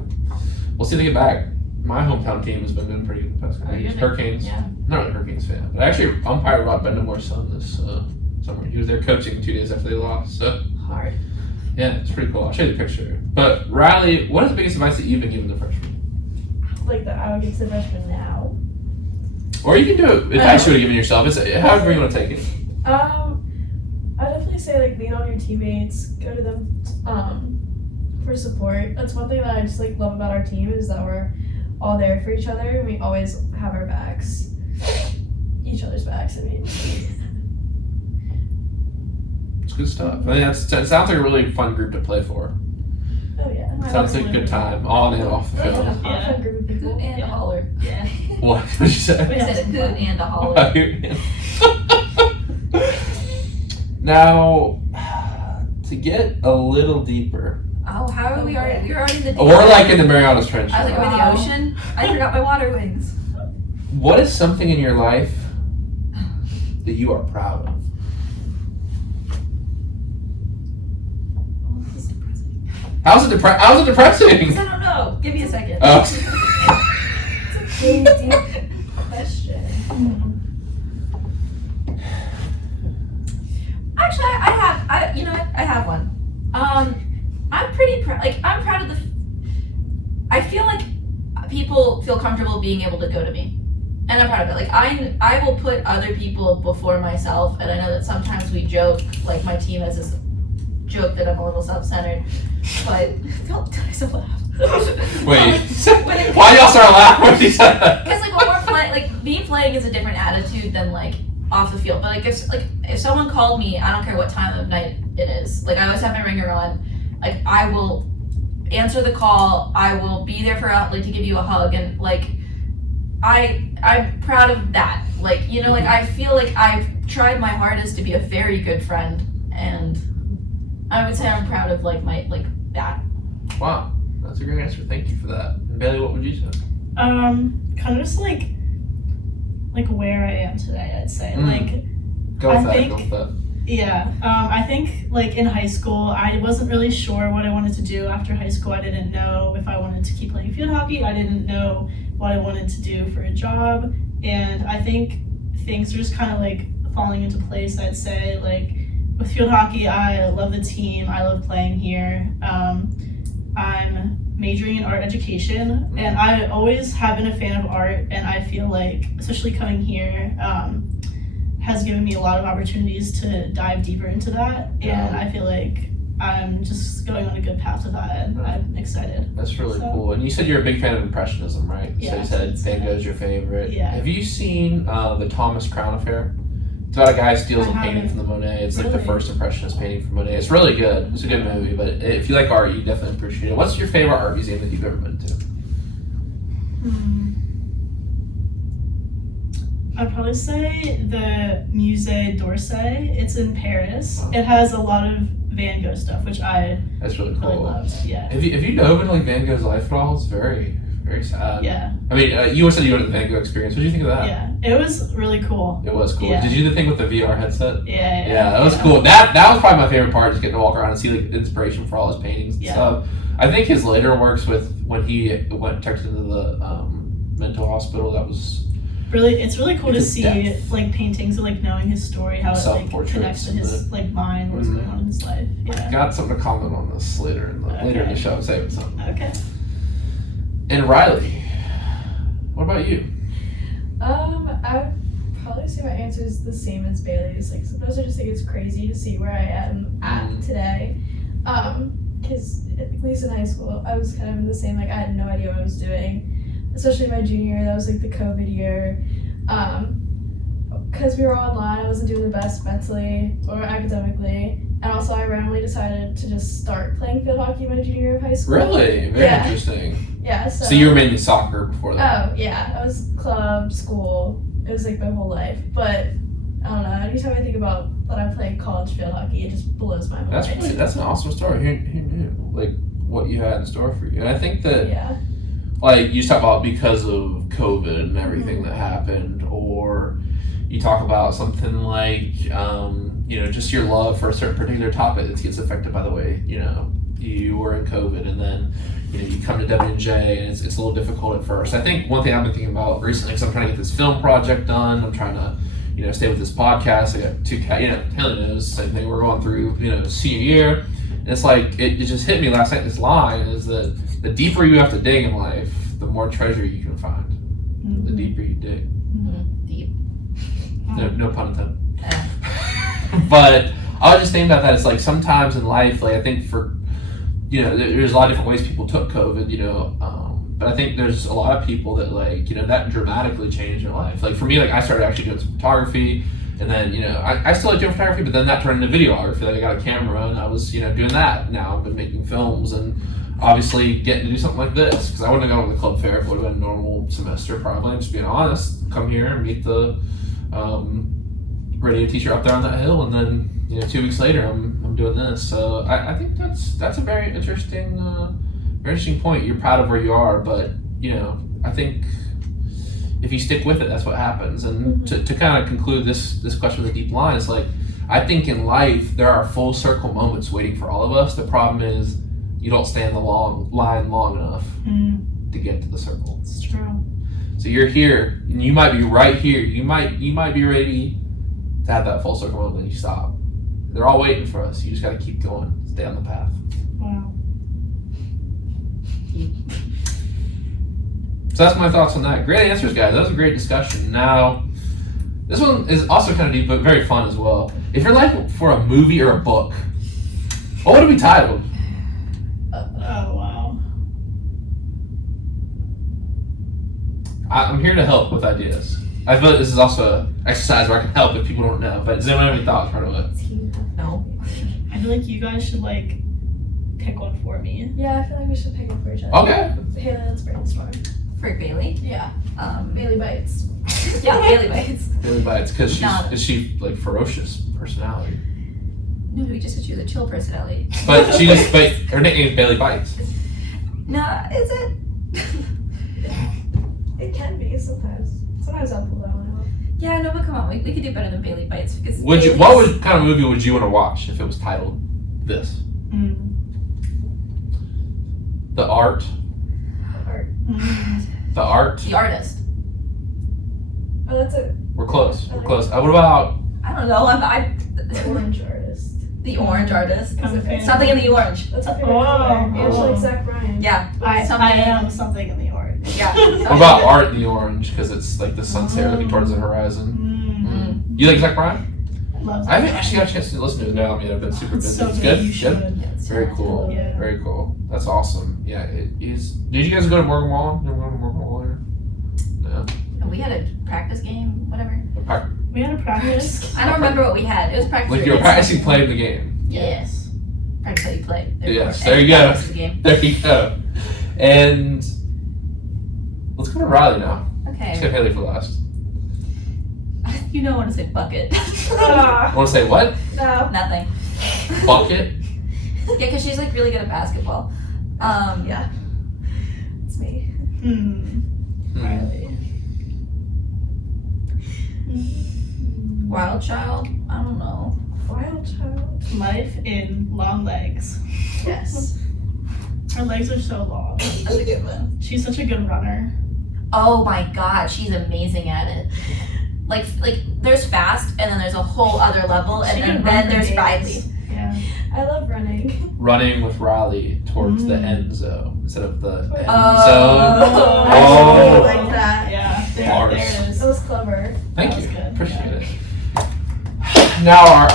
We'll see if they get back. My hometown team has been doing pretty good the past couple Oh, years. good. Hurricanes. Yeah. Not really a Hurricanes fan, but actually umpired Rob Bendemore's son this summer. He was there coaching 2 days after they lost. So Hard. yeah, it's pretty cool. I'll show you the picture. But Riley, what is the biggest advice that you've been given to freshmen? Like that I would give to the freshman now. Or you can do it advice you would have given yourself. It's however you want to take it. I definitely say like lean on your teammates, go to them for support. That's one thing that I just like love about our team is that we're all there for each other and we always have our backs. Each other's backs, I mean. It's good stuff. I mean, it sounds like a really fun group to play for. Oh yeah. Sounds like a good time, on and off the That's a field. fun group of people. Hoot and a holler. Yeah. What did you say? I said a hoot and a holler. Now, to get a little deeper, Oh, how are we already? We're already in the deep we're end. like in the Marianas Trench. I was like, are we in Wow. the ocean? I forgot my water wings. What is something in your life that you are proud of? Oh, this is depressing. How's it depressing? I don't know. Give me a second. Oh. It's a really deep question. Actually, I have one. I'm pretty proud. Like, I'm proud of I feel like people feel comfortable being able to go to me, and I'm proud of it. Like, I will put other people before myself, and I know that sometimes we joke. Like, my team has this joke that I'm a little self-centered, but don't die so loud. Wait, when it- why y'all start laughing when you said that? Because like when we're playing, like me playing is a different attitude than like off the field. But if someone called me, I don't care what time of night it is. Like I always have my ringer on. Like I will answer the call. I will be there for like to give you a hug and like I'm proud of that. Like like I feel like I've tried my hardest to be a very good friend, and I would say I'm proud of like my that. Wow, that's a great answer. Thank you for that. And Bailey, what would you say? Kind of just like where I am today, I'd say. Go with I that. think- Go with that. Yeah, I think like in high school, I wasn't really sure what I wanted to do after high school. I didn't know if I wanted to keep playing field hockey. I didn't know what I wanted to do for a job. And I think things are just kind of like falling into place, I'd say. Like with field hockey, I love the team. I love playing here. I'm majoring in art education, and I always have been a fan of art, and I feel like, especially coming here, has given me a lot of opportunities to dive deeper into that, and I feel like I'm just going on a good path with that, and I'm excited. That's really So- cool. And you said you're a big fan of Impressionism, right? So Yeah, you said that's Van Gogh's your favorite. Yeah. Have you seen the Thomas Crown Affair? It's about a guy who steals I a painting haven't. from the Monet. It's like the Really? first impressionist painting from Monet. It's really good. It's a good movie, but if you like art, you definitely appreciate it. What's your favorite art museum that you've ever been to? I'd probably say the Musée d'Orsay. It's in Paris. It has a lot of Van Gogh stuff, which I That's really really cool. loved. Yeah. Have you dove into like Van Gogh's life at all? It's very, very sad. Yeah. I mean, you said you went to the Van Gogh experience. What did you think of that? Yeah. It was really cool. It was cool. Yeah. Did you do the thing with the VR headset? Yeah. Yeah, that was cool. That was probably my favorite part, just getting to walk around and see like inspiration for all his paintings and Yeah. stuff. I think his later works with when he went checked into the mental hospital. That was Really, it's really cool to The see depth. like paintings and like knowing his story, how it like Self-portraits connects to and his like mind, what's Mhm. going on in his life. Yeah. got something to comment on this later in the show. I'm saving something. Okay. And Riley, what about you? I would probably say my answer is the same as Bailey's. Like sometimes I just think it's crazy to see where I am at today. Because at least in high school, I was kind of in the same. Like I had no idea what I was doing. Especially my junior year, that was like the COVID year. Because we were online, I wasn't doing the best mentally or academically. And also, I randomly decided to just start playing field hockey my junior year of high school. Really? Very Yeah. interesting. Yeah, so. So you were mainly soccer before that? Oh, yeah. I was club, school. It was like my whole life. But I don't know. Anytime I think about that I played college field hockey, it just blows my mind. That's an awesome story. Who knew? Like what you had in store for you. And I think that Yeah. like you talk about because of COVID and everything that happened, or you talk about something like just your love for a certain particular topic that gets affected by the way you were in COVID, and then you come to Dubjay and it's a little difficult at first. I think one thing I've been thinking about recently, because I'm trying to get this film project done, I'm trying to stay with this podcast. I got two cats, Hailey knows, same thing. We're going through senior year, and it's like it just hit me last night. This line is that the deeper you have to dig in life, the more treasure you can find. The deeper you dig. Deep. No pun intended. But I was just thinking about that. It's like sometimes in life, like I think for, there's a lot of different ways people took COVID, but I think there's a lot of people that that dramatically changed their life. Like for me, like I started actually doing some photography, and then, I still like doing photography, but then that turned into videography. Like I got a camera and I was, doing that. Now I've been making films and obviously getting to do something like this, because I wouldn't have gone to the club fair if it would have been a normal semester probably. I'm just being honest. Come here and meet the radio teacher up there on that hill, and then 2 weeks later I'm doing this. So I think that's a very interesting point. You're proud of where you are, but I think if you stick with it, that's what happens. And to kind of conclude this question with a deep line, it's like I think in life there are full circle moments waiting for all of us. The problem is you don't stay in the line long enough to get to the circle. It's true. So you're here, and you might be right here. You might be ready to have that full circle moment, then you stop. They're all waiting for us. You just got to keep going. Stay on the path. Wow. So that's my thoughts on that. Great answers, guys. That was a great discussion. Now, this one is also kind of deep, but very fun as well. If you're like for a movie or a book, what would it be titled? Oh wow. I'm here to help with ideas. I feel like this is also an exercise where I can help if people don't know. But does anyone have any thoughts right away? No. I feel like you guys should like pick one for me. Yeah, I feel like we should pick it for each other. Okay. Haley, let's brainstorm. For Bailey. Yeah. Um, Bailey bites. Yeah, Bailey bites. Billy Bites, because No. is she like ferocious personality? No, we just said she was a chill personality. But her nickname is Bailey Bites. Nah, is it? It can be sometimes. Sometimes I'll pull that one out. Yeah, no, but come on, we could do better than Bailey bites because. What kind of movie would you want to watch if it was titled this? The Art. The Art. The Artist. Oh, that's it. We're close. What about I don't know. The orange artist. The Orange Artist. I'm a fan. Something in the orange. That's a favorite Oh. color. Yeah, she likes Zach Bryan. Yeah. I Something- am something in the orange. Yeah. what about Art in the Orange? Because it's like the sunset looking towards the horizon. You like Zach Bryan? Love I haven't actually got a chance to listen to it now. I mean, I've been super busy. So It's good. good. You should. Good. Very cool. Yeah. Very cool. That's awesome. Yeah. It is. Did you guys go to Morgan Wallen? Did you go to Morgan Wallen? No. We had a practice game, whatever. The park. We We had a practice. I don't remember what we had. It was practice. Like you were practicing playing the game. Yes. Practice how you play. Yes, there you go. There you go. And let's go to Riley now. Let's Okay. get Hailey for last. You don't want to say bucket. I want to say what? No. Nothing. Bucket? Yeah, because she's like really good at basketball. Yeah. It's me. Riley. Wild child? I don't know. Wild child. Life in long legs. Yes. Her legs are so long. That's a good one. She's such a good runner. Oh my god, she's amazing at it. Like there's fast, and then there's a whole other level, She and can then run for there's days. Riley. Yeah. I love running. Running with Riley towards the end zone instead of the end Oh. zone. I Oh. actually like that. Yeah. Bars. There it is. That was clever. Thank That you. was good, Appreciate yeah. it. Now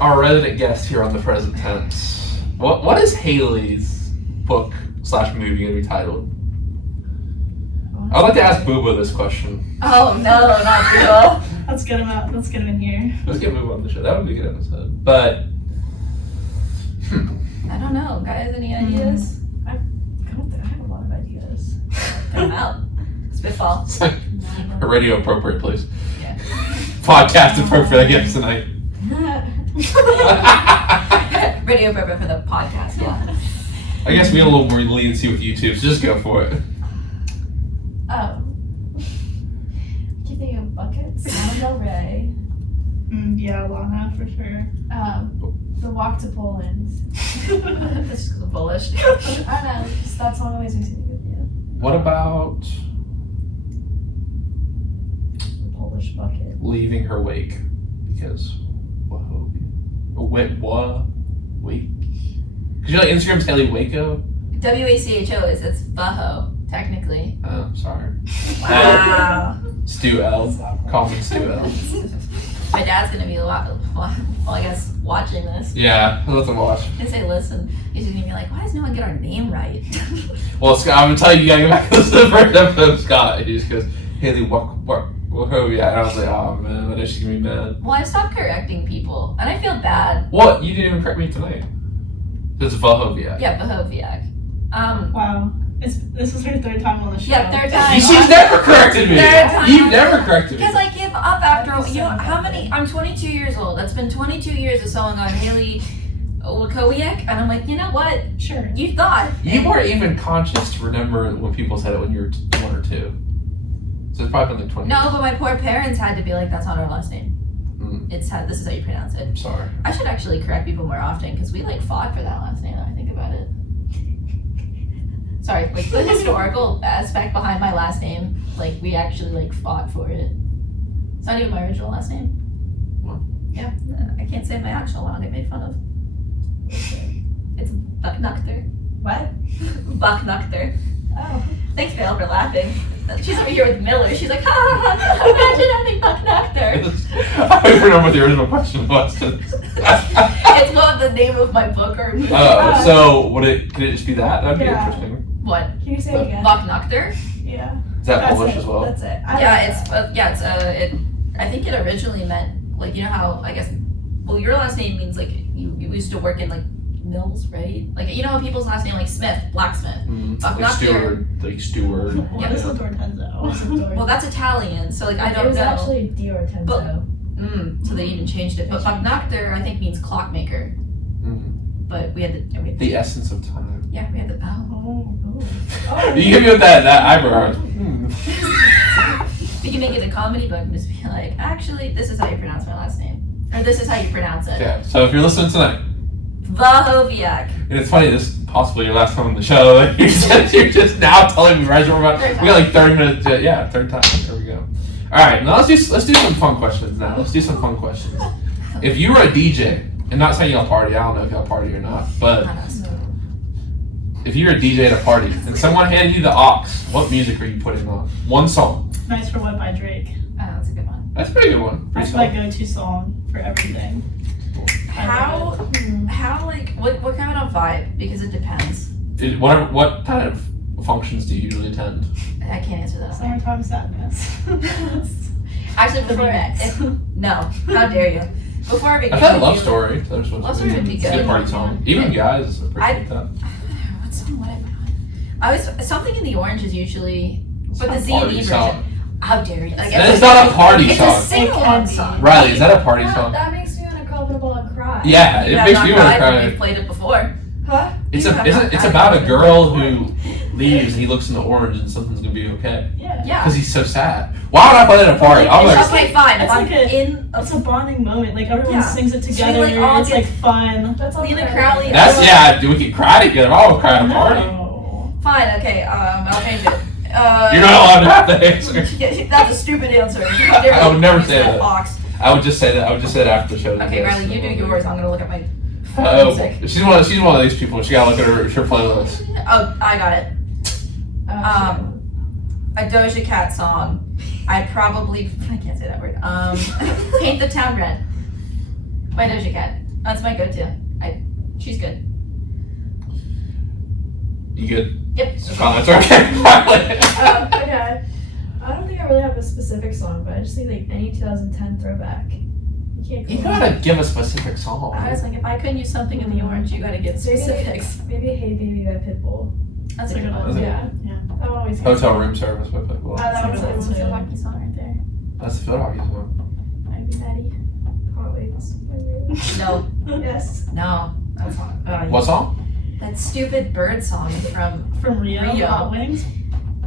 our resident guest here on the present tense. What is Hailey's book/movie gonna be titled? I'd like to ask Booba this question. Oh no, not cool. Let's get him out. Let's get him in here. Let's get Booba on the show. That would be a good episode. But I don't know, guys. Any ideas? I have a lot of ideas. Throw them out. Spitball. radio appropriate, please. Yeah. Podcast appropriate, I guess tonight. Radio appropriate for the podcast. Yeah. I guess we have a little more leniency with YouTube, so just go for it. Keep thinking of buckets. Lana Del Rey. Yeah, Lana for sure. The Walk to Poland. This is bullish. I don't know. Just that song always makes me think of you. What about The Polish bucket. leaving her wake? Because wake? Because you know Instagram's Hailey Waco? WACHO it's Vaho, technically. Oh, sorry. Wow. Stu L. Call me Stu L. My dad's gonna be I guess watching this. Yeah, let them watch. He's gonna say listen. He's gonna be like, why does no one get our name right? Well, Scott, I'm gonna tell you, you gotta go back to listen to the first episode of Scott. And he just goes, Hailey Wachowiak. And I was like, oh man, I know she's gonna be mad. Well, I've stopped correcting people, and I feel bad. What? You didn't even correct me tonight. It's Wachowiak. Yeah, Vahoviak. Wow. This is her third time on the show. Yeah, third time. She's never corrected me. Third time. You've never corrected me. Because I give up after, you know, how many, I'm 22 years old. That's been 22 years of someone on Hailey Wachowiak, and I'm like, you know what? Sure. You thought. You weren't even conscious to remember when people said it when you were 1 or 2. So it's probably been like 20 No, years. but my poor parents had to be like, that's not our last name. Mm. This is how you pronounce it. I'm sorry. I should actually correct people more often, because we like fought for that last name, now I think about it. Sorry, like the historical aspect behind my last name, like we actually like fought for it. It's not even my original last name. What? Yeah, I can't say my actual one, I'll get made fun of. It's Bucknuchter. What? Bucknuchter. Oh. Thanks, Vale, for laughing. She's over here with Miller. She's like, ha ha ha, imagine having Bucknuchter. I don't even remember what the original question was. It's what the name of my book or movie. So could it just be that? That'd be Yeah. interesting. What? Can you say it again? Bucknuchter? Yeah. Is that That's Polish it. as well? That's it. I I think it originally meant, like, you know how, I guess, well, your last name means, like, you used to work in, like, mills, right? Like, you know how people's last name, like, Smith, blacksmith. Like Bucknuchter. Steward. What is a Dortenzo? Well, that's Italian, so, like, I don't It was know. actually Dortenzo. So they even changed it. But Bucknuchter, I think, means clockmaker. But we had The essence of time. yeah, we had the bell. Oh. You give me that eyebrow. We can make it a comedy book and just be like, actually, this is how you pronounce my last name. Or this is how you pronounce it. Yeah. So if you're listening tonight, Vahoviak. and it's funny, this is possibly your last time on the show. Like you're just now telling me right about. We got like 30 minutes. Yeah, third time. There we go. All right, now let's do some fun questions. Now let's do some fun questions. If you were a DJ, and not saying y'all party, I don't know if y'all party or not, but Not us. if you're a DJ at a party and someone handed you the aux, what music are you putting on? One song. Nice for What by Drake. Oh, that's a good one. That's a pretty good one. Pretty That's my solid. go-to song for everything. How like what kind of vibe? Because it depends. What kind of functions do you usually attend? I can't answer that. Summertime sadness. Actually, The before remix. no, how dare you? Before our vacation, I've had Love Story. Love Story would be It's a good. good party song. Even guys appreciate that. What song would I put on? I was something in the orange is usually, but the It's Z not a and E party version. song. How dare you? Like, It's not a party it's song. a sing-along song. Riley, is that a party song? That makes me want to crawl up in a ball and cry. Yeah, You it have makes not me want to cried when cry. We've played it before. Huh? It's You have not it's cried about when a we've girl played it who leaves and he looks in the orange and something's gonna be okay Yeah. Yeah. because he's so sad. Why would I play that at a party? I'm It's like, just Okay, fine. If It's I'm like a- in It's a bonding moment. Like everyone Yeah. sings it Should we, together. like, all It's get- like fun. That's all Leland that Crowley- that's yeah. We can cry together. I would cry at a party. No. fine, okay, I'll change it. You're not allowed to have the answer. That's a stupid answer. How dare I would you never use say that. Ox. I would just say that. I would just say that after the show. Okay, Riley, you do yours. I'm gonna look at my Oh, music. she's one of these people. She gotta look at her playlist. Oh, I got it. Um, A Doja Cat song. I can't say that word. Paint the Town Red by Doja Cat. That's my go-to. She's good. You good? Yep. Comments are okay. okay. I don't think I really have a specific song, but I just think like any 2010 throwback. You can't go You wrong. gotta give a specific song. I was like, if I couldn't use something in the orange, you gotta get specifics. Maybe Hey Baby by Pitbull. That's a good Is one. it? Yeah. Yeah. That one always Hotel Room Service by Pitbull. That was That's a it. good hockey song right there. That's the field hockey song. Might be Betty. Hot Wings. No, Yes. no. That's not. What song? That stupid bird song from From Rio. Rio. Hot Wings.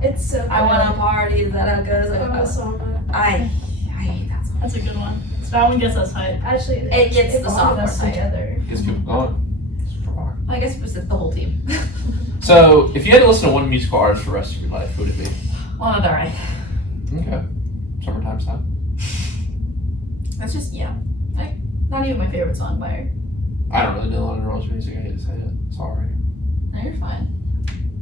It's so good. I Wanna Party. Is that how it goes? From the song. I hate that song. That's a good one. So that one gets us hyped. Actually, It gets the bonded sophomore us night. together. Gets people going. It's rock. I guess it was the whole team. So, if you had to listen to one musical artist for the rest of your life, who would it be? Lana Del Rey. Okay. Summertime Sound. That's just not even my favorite song by her. I don't really know Lana Del Rey's music. I hate to say it. Sorry. No, you're fine.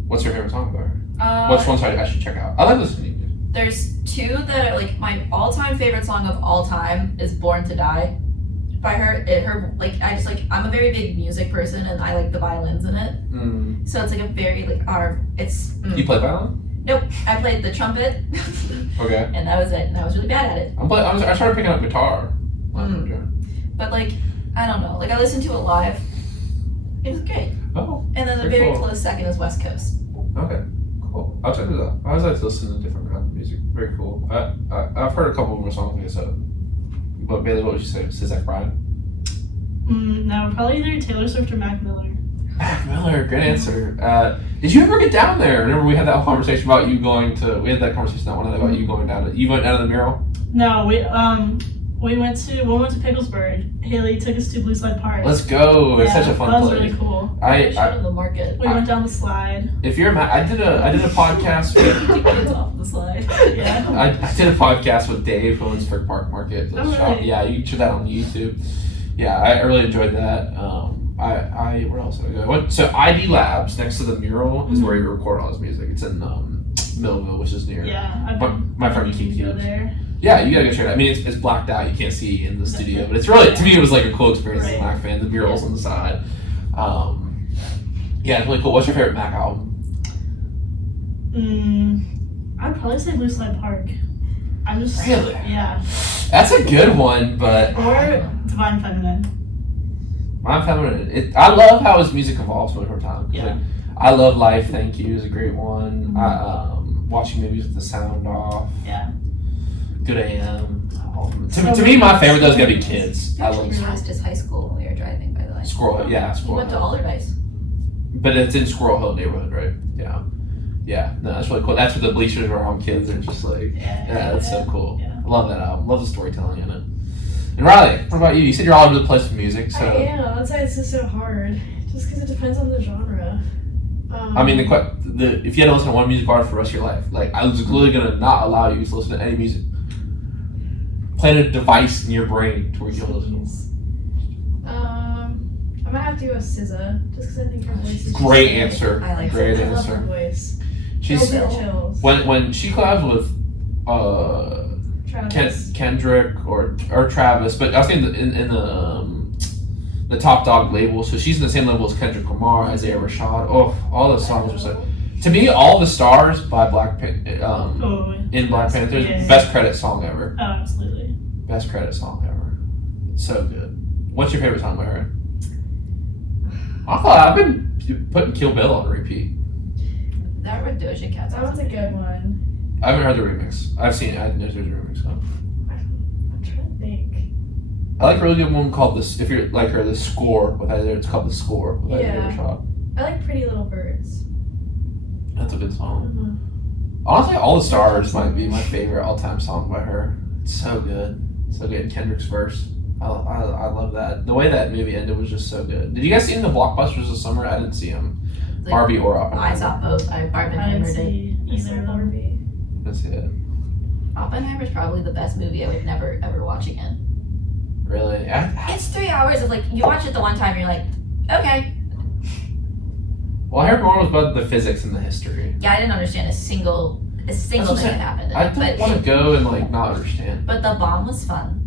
What's your favorite song by her? Which ones I should check out? I like listening to. There's two that are like my all-time favorite song of all time is "Born to Die" by her. I'm a very big music person and I like the violins in it. So it's like a very You play violin? Nope, I played the trumpet. Okay. And that was it. And I was really bad at it. I started picking up guitar. But I don't know. I listened to it live. It was great. Oh, And then the Very very cool. close second is West Coast. okay. Cool. I'll check it out. I always like to listen to different kinds of music. Very cool. I've heard a couple of her songs, like I said. But Bailey, what would you say? Zach Bryan? No, probably either Taylor Swift or Mac Miller. Mac Miller, good answer. Did you ever get down there? Remember we had that conversation about you going to. We had that conversation that one night about you going down to. You went down to the mural. No, we went to Picklesburg. Hailey took us to Blue Slide Park. Let's go! It's such a fun that was place. really cool. I Showed in the market. We went down the slide. if you're I did a podcast. The kids off the slide. Yeah. I did a podcast with Dave who owns Frick Park Market. Oh, really? Yeah, you can check that on YouTube. Yeah, I really enjoyed that. I where else did I go? So ID Labs next to the mural is where you record all his music. It's in Millville, which is near. Yeah. I've My, been my friend to Kiki. go there. Yeah, you gotta go check it out. I mean, it's blacked out. You can't see in the studio, but it's really, to me, it was like a cool experience as a Mac fan. The murals on the side. Yeah, it's really cool. What's your favorite Mac album? I'd probably say Blue Slide Park. I'm just Really? Yeah. That's a good one, but Or Divine Feminine. My Feminine. I love how his music evolves over time. Yeah. I Love Life, Thank You is a great one. Watching movies with the sound off. Yeah. Good AM. To me, my favorite though is gonna be Kids. We I actually love passed his high school when we were driving, by the way. Squirrel. Yeah, We Squirrel went to Hill. Allardyce. But it's in Squirrel Hill neighborhood, right? Yeah. Yeah. No, that's really cool. That's where the bleachers are on Kids. They're just like, yeah, that's so cool. Yeah. I love that album. Love the storytelling in it. And Riley, what about you? You said you're all over the place with music, so. I am. That's why it's just so hard. Just because it depends on the genre. I mean, if you had to listen to one music artist for the rest of your life, like I was literally gonna not allow you to listen to any music. Plant a device in your brain to where you can listen. I'm gonna have to go with SZA, just because I think her voice is Great just answer. I like Great I love her answer. voice. She's Chills. when she collabs with Travis. Kendrick or Travis, but I was thinking in the Top Dog label, so she's in the same level as Kendrick Lamar, Isaiah Rashad. Oh, all those songs are so. To me, All the Stars by Black Panther, in Black yes, Panther, yeah. best credit song ever. Oh, absolutely. Best credit song ever. So good. What's your favorite song by her? I've been putting Kill Bill on repeat. That with Doja Cat. That was a good one. I haven't heard the remix. I've seen it. I know there's a remix. So. I'm trying to think. I like a really good one called this. If you're like her, the score with either it's called The Score with either shot. I like Pretty Little Birds. That's a good song. Mm-hmm. Honestly, All the Stars might be my favorite all-time song by her. It's so good. So good. Kendrick's verse. I love that. The way that movie ended was just so good. Did you guys see any of the blockbusters this summer? I didn't see them. Like, Barbie or Oppenheimer. I saw both. Barbie I didn't Oppenheimer did. see either of them. Barbie. That's it. Oppenheimer's probably the best movie I would never ever watch again. Really? It's 3 hours of like you watch it the one time, you're like, okay. Well, I heard more was about the physics and the history. Yeah, I didn't understand a single thing what I'm that happened. In I it, don't want to go and like not understand. but the bomb was fun.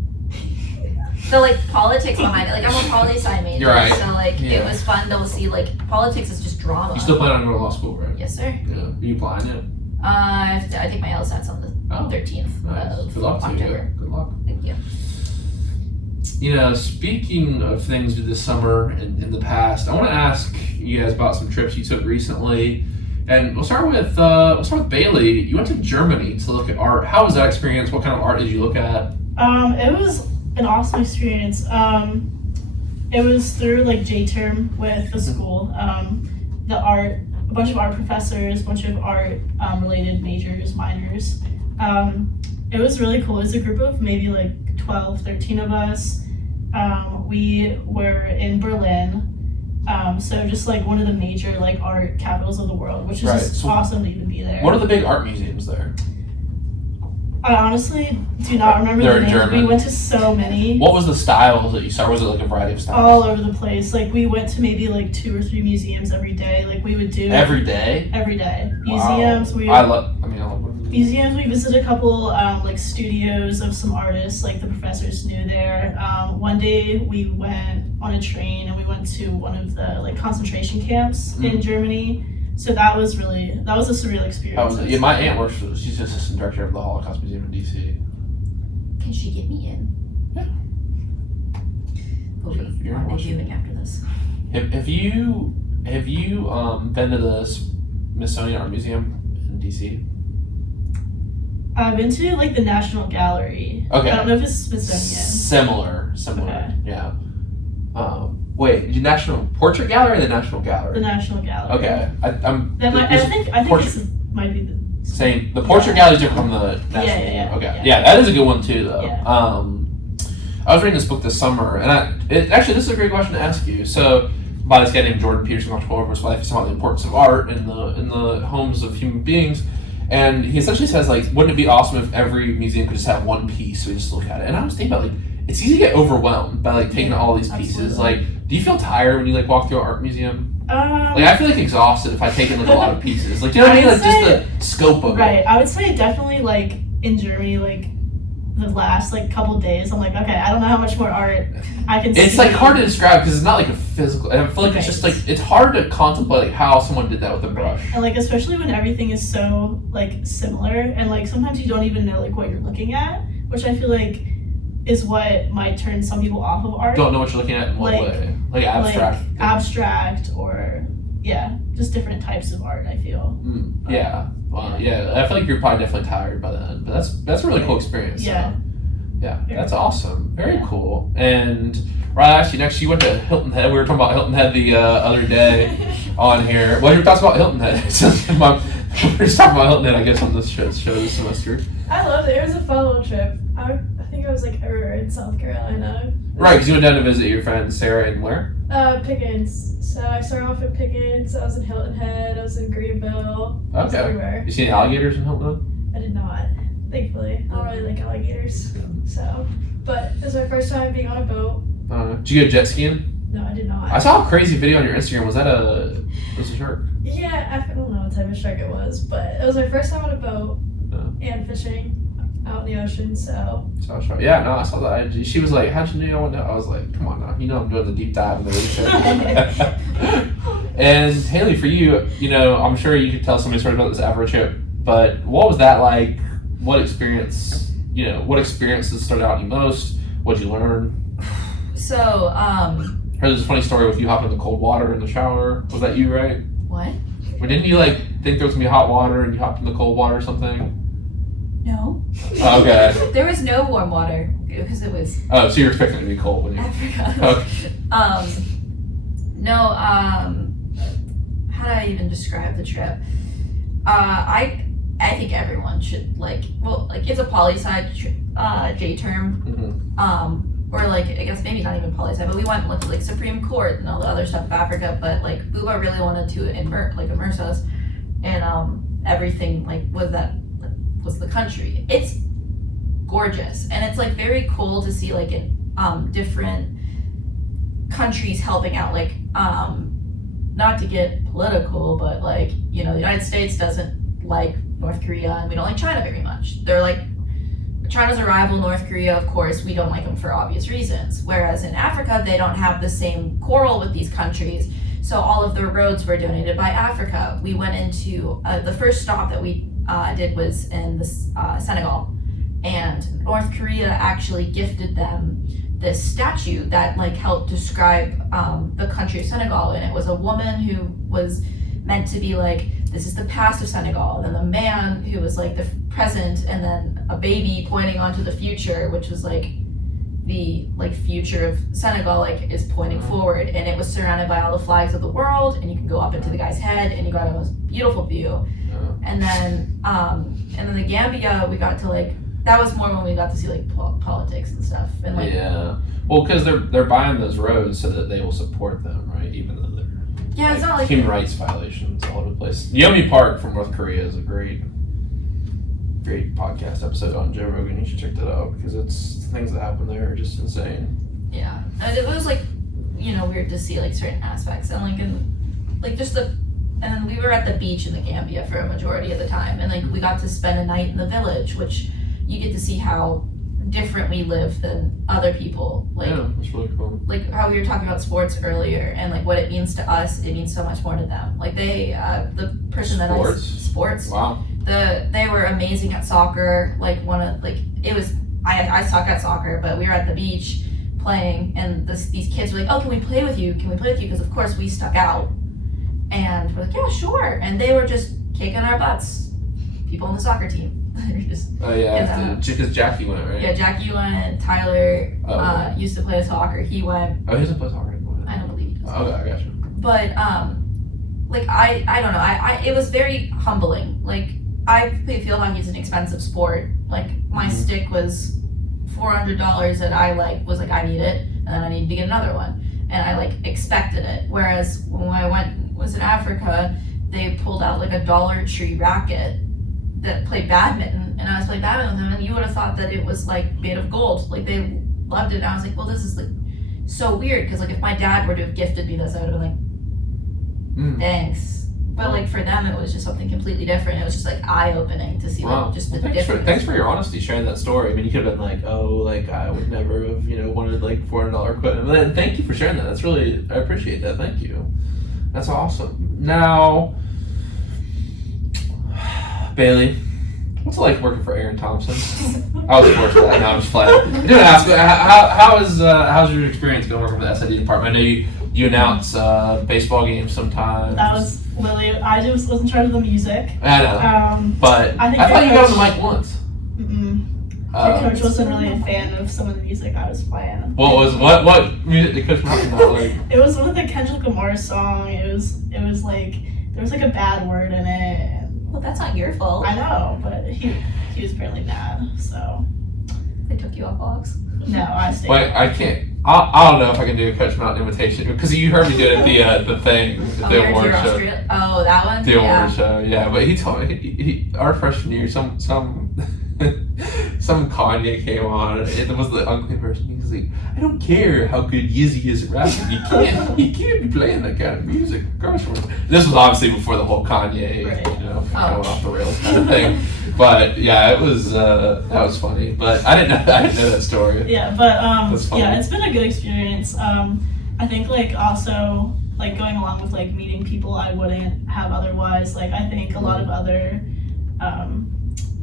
So like politics behind it, like I'm a poli-sci major, You're right. so like Yeah. it was fun to see like politics is just drama. You still plan on going to law school, right? Yes, sir. Yeah. Are you applying it? I take my LSATs on the Oh, 13th nice. of Good luck to you. October. Good luck. Thank you. You know, speaking of things this summer and in the past, I want to ask you guys about some trips you took recently. And we'll start with Bailey. You went to Germany to look at art. How was that experience? What kind of art did you look at? It was an awesome experience. It was through like J-term with the school. A bunch of art professors, a bunch of art related majors, minors. It was really cool. It was a group of maybe like 12, 13 of us. We were in Berlin. So just like one of the major like art capitals of the world, which is Right. just So awesome to even be there. What are the big art museums there? I honestly do not remember They're the names. German. We went to so many. What was the styles that you saw? Was it like a variety of styles? All over the place. Like we went to maybe like 2 or 3 museums every day. Like we would do Every day? every day. Wow. Museums. I love Museums. We visited a couple like studios of some artists. Like the professors knew there. One day we went on a train and we went to one of the like concentration camps in Germany. So that was a surreal experience. Yeah, my aunt works for. She's assistant director of the Holocaust Museum in DC. Can she get me in? Yeah. We'll be rendezvousing after this. Have you been to the Smithsonian Art Museum in DC? I've been to like the National Gallery. Okay. I don't know if it's Smithsonian. Similar. Okay. Yeah. Wait, the National Portrait Gallery or the National Gallery? The National Gallery. Okay. I think portrait- this might be the Same. The Portrait Gallery is different from the National. Yeah. Okay. Yeah, that is a good one too, though. Yeah. I was reading this book this summer, and actually, this is a great question to ask you. So, by this guy named Jordan Peterson, talks all over his life. He's talking about the importance of art in the homes of human beings, and he essentially says, like, wouldn't it be awesome if every museum could just have one piece so we just look at it? And I was thinking about, like, it's easy to get overwhelmed by like taking all these pieces. Absolutely. Like, do you feel tired when you like walk through an art museum? Like, I feel like exhausted if I take in like a lot of pieces. Like, do you know what I mean? Like, just the scope of it. Right. I would say definitely like in Germany, like the last like couple days, I'm like, okay, I don't know how much more art I can see. It's like hard to describe because it's not like a physical. I feel like it's just like it's hard to contemplate like how someone did that with a brush. And like especially when everything is so like similar, and like sometimes you don't even know like what you're looking at, which I feel like is what might turn some people off of art. Don't know what you're looking at in what way. Like abstract. Like abstract or just different types of art. I feel. Yeah. Well, yeah. I feel like you're probably definitely tired by then, but that's a really cool experience. Yeah. So. Yeah, that's awesome. Very cool. And right, I asked you next. You went to Hilton Head. We were talking about Hilton Head the other day on here. What are your thoughts about Hilton Head? We were just talking about Hilton Head, I guess, on this show this semester. I loved it. It was a fun little trip. I think I was like in South Carolina. Right, because you went down to visit your friend Sarah and where? Pickens. So I started off at Pickens. I was in Hilton Head. I was in Greenville. I was everywhere. You see any alligators in Hilton Head? I did not, thankfully. I don't really like alligators. So, but it was my first time being on a boat. Did you go jet skiing? No, I did not. I saw a crazy video on your Instagram. Was a shark? Yeah, I don't know what type of shark it was, but it was my first time on a boat and fishing out in the ocean. So. Saw a shark. Yeah, no, I saw that. She was like, "How'd you know?" I was like, "Come on now, you know I'm doing the deep dive in the research." And Hailey, for you, I'm sure you could tell so many stories about this Afro trip, but what was that like? What experiences stood out to you most? What'd you learn? So, Heard there's a funny story with you hopping in the cold water in the shower. Was that you, right? what? Or didn't you think there was gonna be hot water and you hopped in the cold water or something? No. Okay. There was no warm water because it was Oh, so you're expecting it to be cold when you... Africa. Okay. No, how do I even describe the trip? I think everyone should it's a poli-sci J term. Mm-hmm. Or I guess maybe not even poli-sci, but we went and looked at Supreme Court and all the other stuff of Africa, but Buba really wanted to immerse us in everything was the country. It's gorgeous and it's very cool to see in different countries helping out, not to get political, but the United States doesn't like North Korea and we don't like China very much. They're China's a rival. North Korea, of course, we don't like them for obvious reasons. Whereas in Africa, they don't have the same quarrel with these countries. So all of their roads were donated by Africa. We went into, the first stop that we did was in Senegal. And North Korea actually gifted them this statue that helped describe the country of Senegal. And it was a woman who was meant to be this is the past of Senegal. And then the man who was the present, and then a baby pointing onto the future, which was the future of Senegal is pointing forward. And it was surrounded by all the flags of the world, and you can go up into the guy's head and you got a most beautiful view. And then the Gambia, we got to that was more when we got to see politics and stuff. And yeah. Well, because they're buying those roads so that they will support them, right? Even though they're it's not human rights violations all over the place. Yeomi Park from North Korea is a great podcast episode on Joe Rogan. You should check that out because it's things that happen there are just insane. Yeah, and it was weird to see certain aspects and and then we were at the beach in the Gambia for a majority of the time, and we got to spend a night in the village, which you get to see how different we live than other people. Yeah, that's really cool. How we were talking about sports earlier, and what it means to us, it means so much more to them. They, the person sports. Wow. They were amazing at soccer. I suck at soccer, but we were at the beach playing, and these kids were oh, can we play with you? Can we play with you? Because of course we stuck out, and we're yeah, sure. And they were just kicking our butts. People on the soccer team. Because Jackie went, right? Yeah, Jackie went. Tyler used to play soccer. He went. Oh, he doesn't play soccer anymore. I don't believe he does. Okay, I gotcha. But I don't know. It was very humbling. I play field hockey. It's an expensive sport. My stick was $400 that I I need it, and then I needed to get another one, and I expected it. Whereas when I was in Africa, they pulled out a Dollar Tree racket that played badminton, and I was playing badminton with them, and you would have thought that it was made of gold. They loved it, and I was well, this is so weird, because if my dad were to have gifted me this, I would have been thanks. But for them, it was just something completely different. It was just eye-opening to see just the difference. Thanks for your honesty sharing that story. I mean, you could have been I would never have wanted $400 equipment. But thank you for sharing that. That's really, I appreciate that. Thank you. That's awesome. Now, Bailey, what's it like working for Aaron Thompson? I was forced to that. No, I'm just playing. I did ask, how's your experience going working for the SID department? I know you announce baseball games sometimes. That was Lily. I just was in charge of the music. I know. But I thought you got on the mic once. Your coach wasn't really a fan of some of the music I was playing. What music did Coach Martin not like? It was one of the Kendrick Lamar song. It was there was a bad word in it. Well, that's not your fault. I know, but he was apparently mad, so. They took you off box? No, I stayed. Wait, I can't. I don't know if I can do a Coach Mountain imitation, because you heard me do it at the thing, the award show. Oh, that one? The award show, yeah. But he told me, our freshman year, some Kanye came on, and it was the unclean person. He's like, I don't care how good Yeezy is at rapping. You can't be playing that kind of music. Gosh, this was obviously before the whole Kanye, kind of went off the rails kind of thing. But yeah, it was that was funny. But I didn't know that story. Yeah, but yeah, it's been a good experience. I think also like going along with like meeting people I wouldn't have otherwise. Like I think a lot of other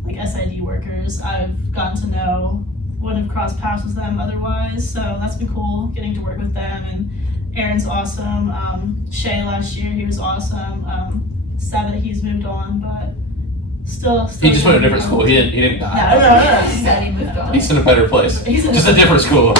like SID workers I've gotten to know wouldn't have crossed paths with them otherwise. So that's been cool getting to work with them. And Aaron's awesome. Shay last year, he was awesome. Sad that he's moved on, but still He just went to a different school. He didn't die. No. He said he moved on. He's in a better place. He's in Just a different school.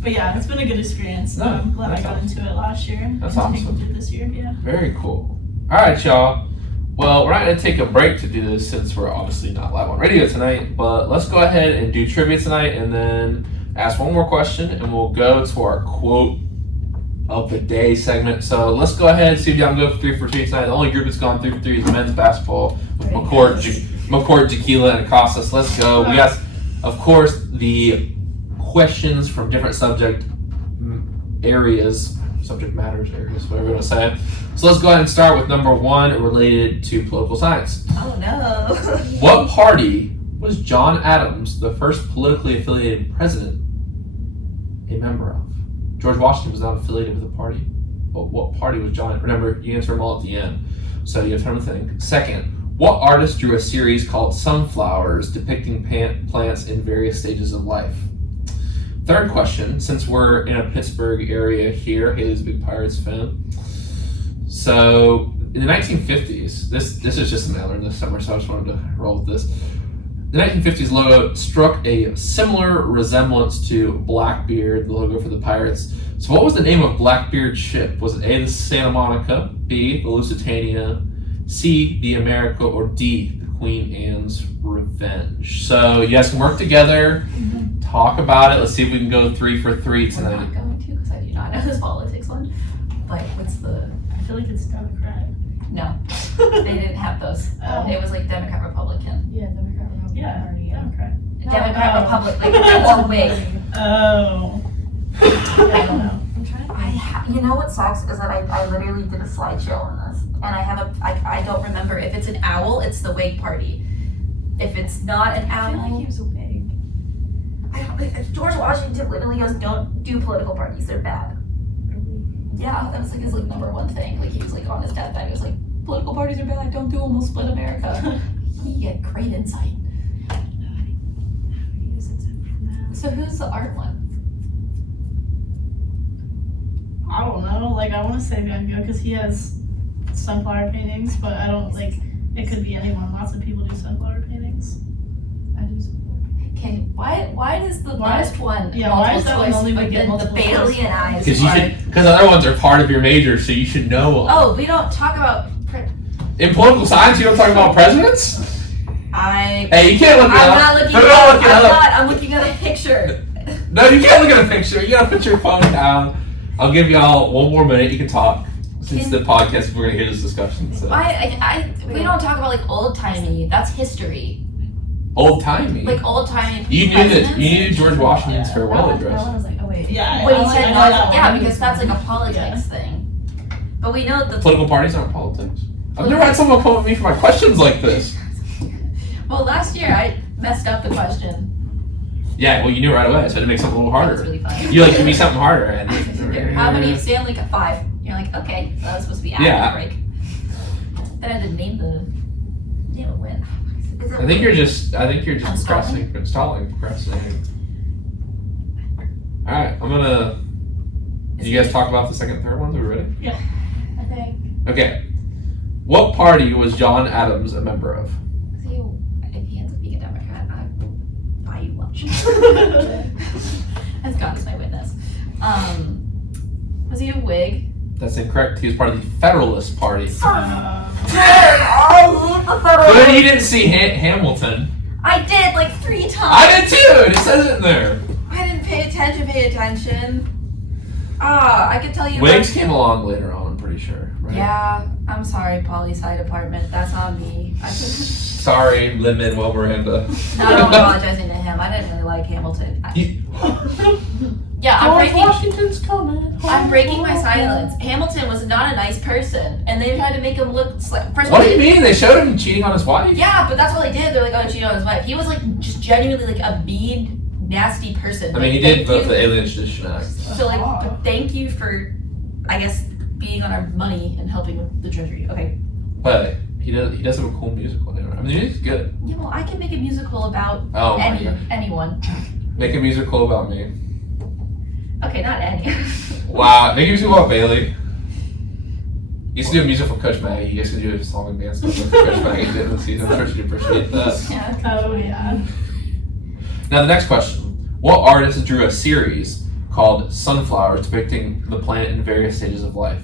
But yeah, it's been a good experience. No, I'm glad I that's got awesome. into it last year. That's and awesome. did this year, yeah. Very cool. All right, y'all. Well, we're not going to take a break to do this since we're obviously not live on radio tonight, but let's go ahead and do trivia tonight and then ask one more question and we'll go to our quote of the day segment. So let's go ahead and see if y'all can go for 3 for 3 tonight. The only group that's gone 3 for 3 is men's basketball with McCourt, Jaquila, and Costas. Let's go. We got, of course, the questions from different subject matters areas, whatever you want to say. So let's go ahead and start with number 1 related to political science. Oh no. What party was John Adams, the first politically affiliated president, a member of? George Washington was not affiliated with a party, but what party was John? Remember, you answer them all at the end, so you have time to think. Second, what artist drew a series called Sunflowers depicting plants in various stages of life? Third question, since we're in a Pittsburgh area here, Hailey's a big Pirates fan. So, in the 1950s, this is just an I learned this summer, so I just wanted to roll with this. The 1950s logo struck a similar resemblance to Blackbeard, the logo for the Pirates. So what was the name of Blackbeard's ship? Was it A, the Santa Monica, B, the Lusitania, C, the America, or D, the Queen Anne's Revenge? So you guys can work together, talk about it. Let's see if we can go 3 for 3 I'm tonight. not going to because I do not know this politics one. Like, what's the... I feel like it's Democrat. No. They didn't have those. Oh. It was like Democrat, Republican. Yeah, Democrat Republican Yeah, Party. Yeah. Democrat. Democrat, Oh. Republic, like one way. Oh. I don't know. I'm trying to think. You know what sucks is that I literally did a slideshow on this, and I don't remember if it's an owl, it's the Whig Party. If it's not an I feel like he owl, was so big. George Washington literally goes, "Don't do political parties; they're bad." Yeah, that was like his like number 1 thing. Like he was like on his deathbed, he was like, "Political parties are bad. Don't do them. We'll split America." He had great insight. So who's the art one? I don't know. Like, I want to say Van Gogh because he has sunflower paintings, but I don't, like, it could be anyone. Lots of people do sunflower paintings. I do some. Why does the Why- last one yeah, why multiple is that one choice, only but get then the multiple Bailey choice? and I Because other ones are part of your major, so you should know them. Oh, we don't talk about. In political science, you don't talk about presidents? I. Hey, you can't look it I'm up. not looking No, at. don't look it I'm up. not. I'm looking at a picture. No, you can't look at a picture. You gotta put your phone down. I'll give y'all 1 more minute. You can talk. Since the podcast, we're gonna hear this discussion. So. We don't talk about like old timey. That's history. Old timey. Like old timey. You knew that. You knew George Washington's farewell That address. one was like, oh wait. Yeah. When I he like- said I know not, that yeah, one. because that's like a politics thing. But we know the. Political parties aren't politics. I've never had someone come at me for my questions like this. Well, last year I messed up the question. Yeah, well, you knew it right away, so I had to make something a little That was harder. really funny. You like give me something harder, and How many stand like a 5? You're like, okay, so that was supposed to be after Yeah. the break. Then I didn't name the win. I think you're just I'm procrastinating. All right, I'm gonna. Did you guys talk about the second and third ones? Are we ready? I think. Okay. What party was John Adams a member of? So if he ends up being a Democrat, I will buy you lunch. As God is my witness. Was he a Whig? That's incorrect. He was part of the Federalist Party. I hate the federal. But then you didn't see Hamilton. I did like 3 times. I did too. It says it in there. I didn't pay attention. I could tell you. Whigs came along later on. I'm pretty sure. Right? Yeah, I'm sorry, poli-sci department. That's on me. Sorry, Lin-Manuel Miranda. Not apologizing to him. I didn't really like Hamilton. Yeah, Washington's coming. I'm breaking my silence. Hamilton was not a nice person, and they tried to make him look. First What do you mean? They showed him cheating on his wife? Yeah, but that's all they did. They're like, oh, cheating on his wife. He was like just genuinely like a mean, nasty person. I mean, he Like, did thank vote you- for the Alien Tradition Act. So like, but thank you for I guess being on our money and helping with the treasury. Okay. But he does have a cool musical name. I mean, he's good. Yeah, well, I can make a musical about anyone. Make a musical about me. Okay, not any. Wow, make a musical about Bailey. You used to do a musical for Coach Maggie. You guys could do a song and dance stuff with Coach Maggie did in the season. I'm sure she'd appreciate that. Yeah. Oh yeah. Now the next question. What artist drew a series called Sunflowers depicting the planet in various stages of life?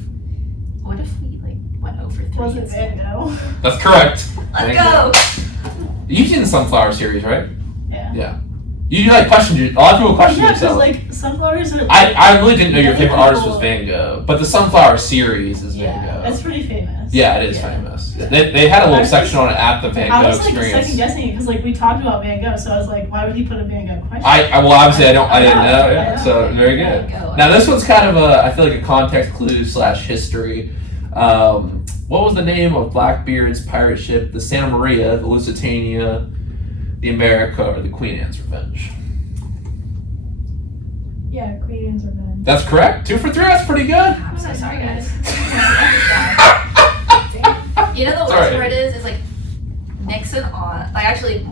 What if we went over 3? Was it Van Gogh? That's correct. Let's go! You've seen the Sunflower series, right? Yeah. Yeah. You question a lot of people question Yeah, because themselves. sunflowers are. I really didn't know your many favorite artist people- was Van Gogh, but the Sunflower series is Van Gogh. That's pretty famous. Yeah, it is famous. They had a little section on it at the Van I Gogh was experience. second guessing it because we talked about Van Gogh, so I was like, why would he put a Van Gogh question? Well, obviously I didn't know. I Yeah, know. so very good. Van Gogh. Now this one's kind of I feel like a context clue / history. What was the name of Blackbeard's pirate ship, the Santa Maria, the Lusitania, the America, or the Queen Anne's Revenge? Yeah, Queen Anne's Revenge. That's correct. 2 for 3. That's pretty good. I'm so sorry, guys. You know the worst Sorry. part is Nixon on actually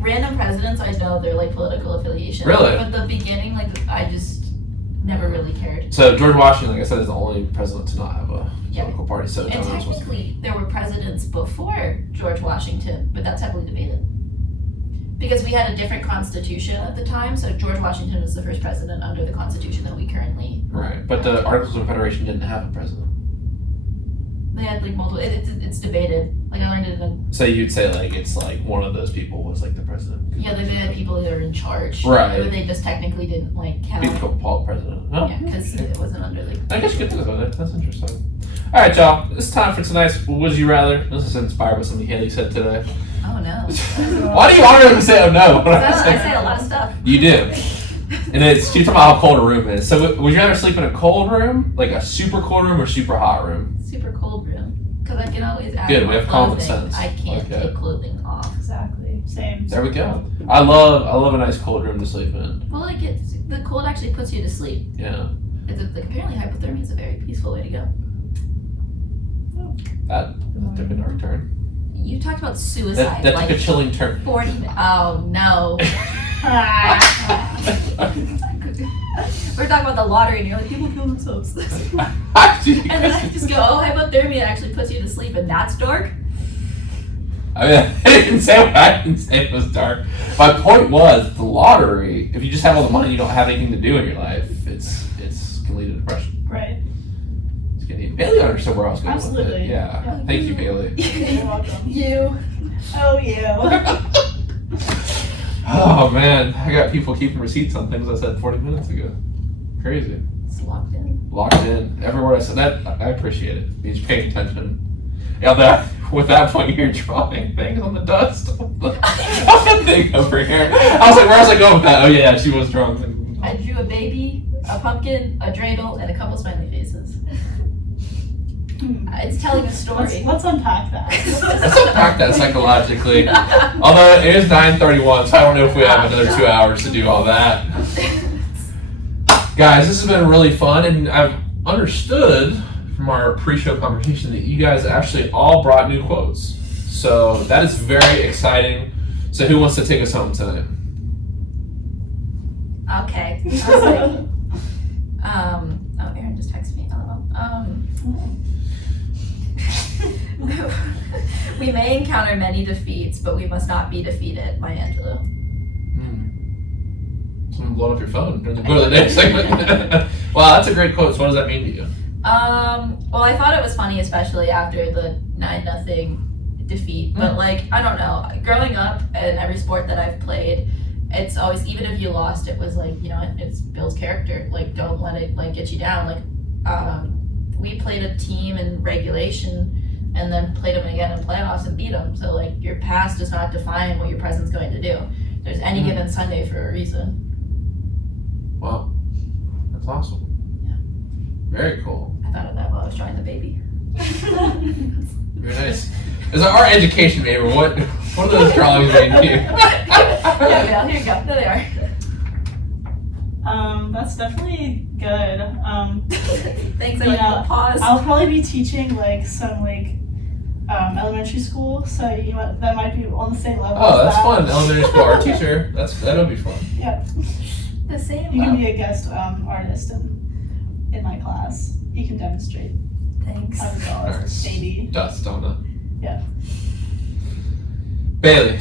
random presidents I know their political affiliation. Really? But the beginning I just never really cared. So George Washington, like I said, is the only president to not have a Yeah. political party. So And technically there were presidents before George Washington, but that's heavily debated. Because we had a different constitution at the time, so George Washington was the first president under the constitution that we currently. right, but the Articles of Confederation didn't have a president. They had multiple. It's debated. I learned it in. So you'd say it's one of those people was the president. Yeah, they had people that are in charge. Right. Or they just technically didn't count. Become Paul president. Oh, Yeah, because it wasn't under I guess you could think about it. That's interesting. All right, y'all. It's time for tonight's Would You Rather. This is inspired by something Hailey said today. Oh no. Why do you automatically say oh no? When I say a lot of stuff. You do. And she's talking about how cold a room is. So would you rather sleep in a cold room, like a super cold room, or super hot room? Super cold room. Because I can always add Good, more we have common clothing. sense. I can't Okay. take clothing off. Exactly. Same. There we go. I love a nice cold room to sleep in. Well, the cold actually puts you to sleep. Yeah. Apparently hypothermia is a very peaceful way to go. That took a dark turn. You talked about suicide. That took a chilling turn. 40 minutes. Oh no. We're talking about the lottery and you're like, people kill themselves. And then I just go, oh, hypothermia actually puts you to sleep and that's dark? I mean, I didn't say it was dark. My point was the lottery. If you just have all the money, you don't have anything to do in your life. It's can lead to depression. Right. It's getting Bailey understood where I was going with Absolutely. it. Yeah. Yeah. Thank you, Bailey. You're welcome. You. Oh, you. Oh man, I got people keeping receipts on things I said 40 minutes ago. Crazy. It's locked in. Locked in. Every word I said. That I appreciate it. Means you're paying attention. Yeah, that with that point you're drawing things on the dust. On the thing over here. I was like, where was I going with that? Oh yeah, she was drawing things. I drew a baby, a pumpkin, a dreidel, and a couple smiley faces. It's telling a story. Let's unpack that. Let's unpack that psychologically. Although it is 9:31, so I don't know if we have another 2 hours to do all that. Guys, this has been really fun, and I've understood from our pre-show conversation that you guys actually all brought new quotes. So that is very exciting. So who wants to take us home tonight? Okay. I was like, oh, Aaron just texted me. We may encounter many defeats, but we must not be defeated. Maya Angelou. Someone blowing up your phone. Go to the next segment. Wow, that's a great quote. So what does that mean to you? Well, I thought it was funny, especially after the 9-0 defeat. But I don't know. Growing up in every sport that I've played, it's always, even if you lost, it was it builds character. Don't let it get you we played a team in regulation and then played them again in playoffs and beat them. So your past does not define what your present's going to do. There's any given Sunday for a reason. Wow, that's awesome. Yeah. Very cool. I thought of that while I was drawing the baby. Very nice. As our education major, what are those drawings mean to you? Yeah, here you go. There they are. That's definitely good. Thanks, I You like know, the pause. I'll probably be teaching like some elementary school, so that might be on the same level. Oh, as that's that. fun. Elementary school art teacher. That'll be fun. Yeah, The same. you can be a guest artist in my class. You can demonstrate. Thanks. I was all Nice. maybe. Dust donut. Yeah. Bailey,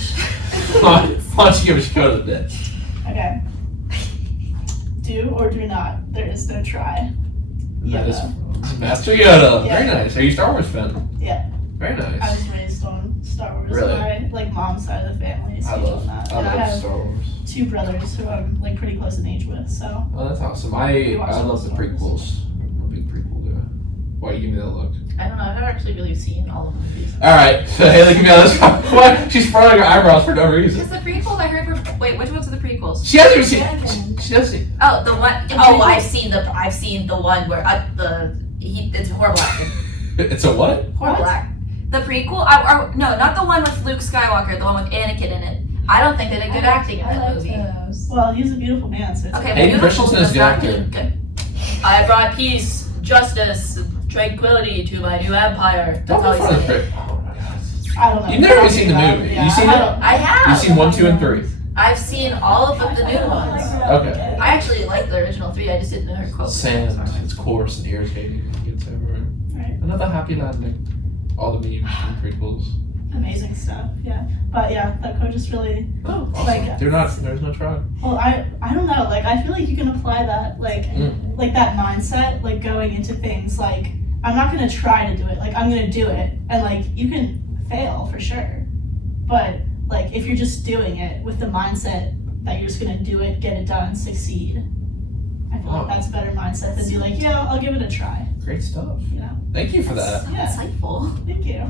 why don't you give us a go to the bit? Okay. Do or do not. There is no try. That is Yoda. Master Yoda. Yeah. Very nice. Are you a Star Wars fan? Yeah. Very I nice. was raised on Star Wars. Really? My mom's side of the family is I huge love on that. And I love have Star Wars. 2 brothers who I'm like pretty close in age with. So Oh, that's awesome. I watch love the Star Wars. prequels. I'm a big prequel guy. Why you give me that look? I don't know. I've never actually really seen all of the movies. All right, so Hailey, give me this. What? She's furrowing her eyebrows for no reason. Because the prequels I heard were. Wait, which ones are the prequels? She hasn't even seen. Anakin. She hasn't seen. Oh, the one oh I've seen the one where it's horrible acting. It's a what? Horrible act. The prequel? No, not the one with Luke Skywalker, the one with Anakin in it. I don't think they did good acting in I that liked movie. those. well, he's a beautiful man, so it's Okay, Hayden beautiful Christensen is does good not actor. mean good. I brought peace, justice, tranquility to my new empire. That's Don't all be he's fun of saying. it. Oh my god. I don't know. You've never even seen the movie. Yeah, You seen I it? don't- I have. You've seen 1, 2, and 3. I've seen all of the new ones. Okay. I actually like the original 3. I just didn't know her quote. Sand. It's coarse and irritating. It's everywhere. Right. Another happy landing. All the memes and prequels. Amazing stuff. Yeah. But yeah, that quote just really. Oh, awesome. Like- There's no try. Well, I don't know. Like I feel like you can apply that like that mindset like going into things like I'm not gonna try to do it. Like I'm gonna do it, and like you can fail for sure. But like if you're just doing it with the mindset that you're just gonna do it, get it done, succeed. I feel Wow. like that's a better mindset than be like, yeah, I'll give it a try. Great stuff. You know. Thank you for that. Yeah. Insightful. Thank you.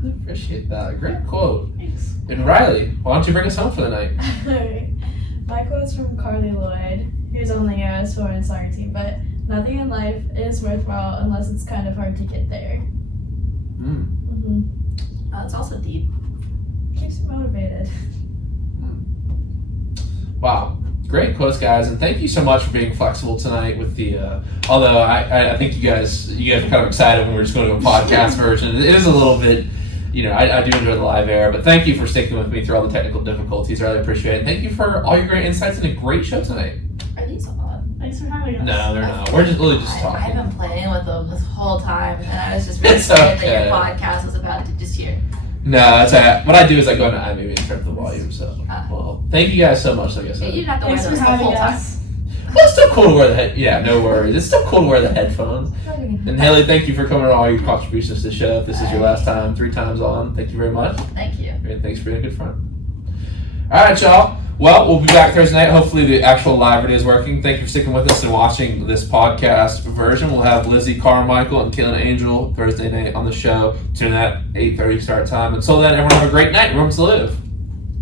Really appreciate that. Great quote. Thanks. And Riley, why don't you bring us home for the night? Alright. My quote's from Carly Lloyd, who's on the US foreign soccer team, but nothing in life is worthwhile unless it's kind of hard to get there. It's also deep. Keeps you motivated. Wow. Great quotes, guys, and thank you so much for being flexible tonight with the. Although I think you guys were kind of excited when we were just going to a podcast version. It is a little bit, I do enjoy the live air, but thank you for sticking with me through all the technical difficulties. I really appreciate it. Thank you for all your great insights and a great show tonight. Are these on? Thanks for having us. No, they're not. We're just really just I've talking. been playing with them this whole time, and I was just really It's scared okay. that your podcast was about to just hear. No, that's what I do is I go into iMovie and turn up the volume. So, well, thank you guys so much. Like I You said, didn't have to wear Thanks for those the having whole time. us. well, it's still cool to wear the Yeah, no worries. It's still cool to wear the headphones. And Hailey, thank you for coming on all your contributions to the show. If this is your last time, 3 times on, thank you very much. Thank you. And thanks for being a good friend. All right, y'all. Well, we'll be back Thursday night. Hopefully the actual live video is working. Thank you for sticking with us and watching this podcast version. We'll have Lizzie Carmichael and Kaylin Angel Thursday night on the show. Tune in at 8:30 start time. Until then, everyone have a great night. Remember to live.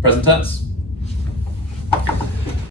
Present tense.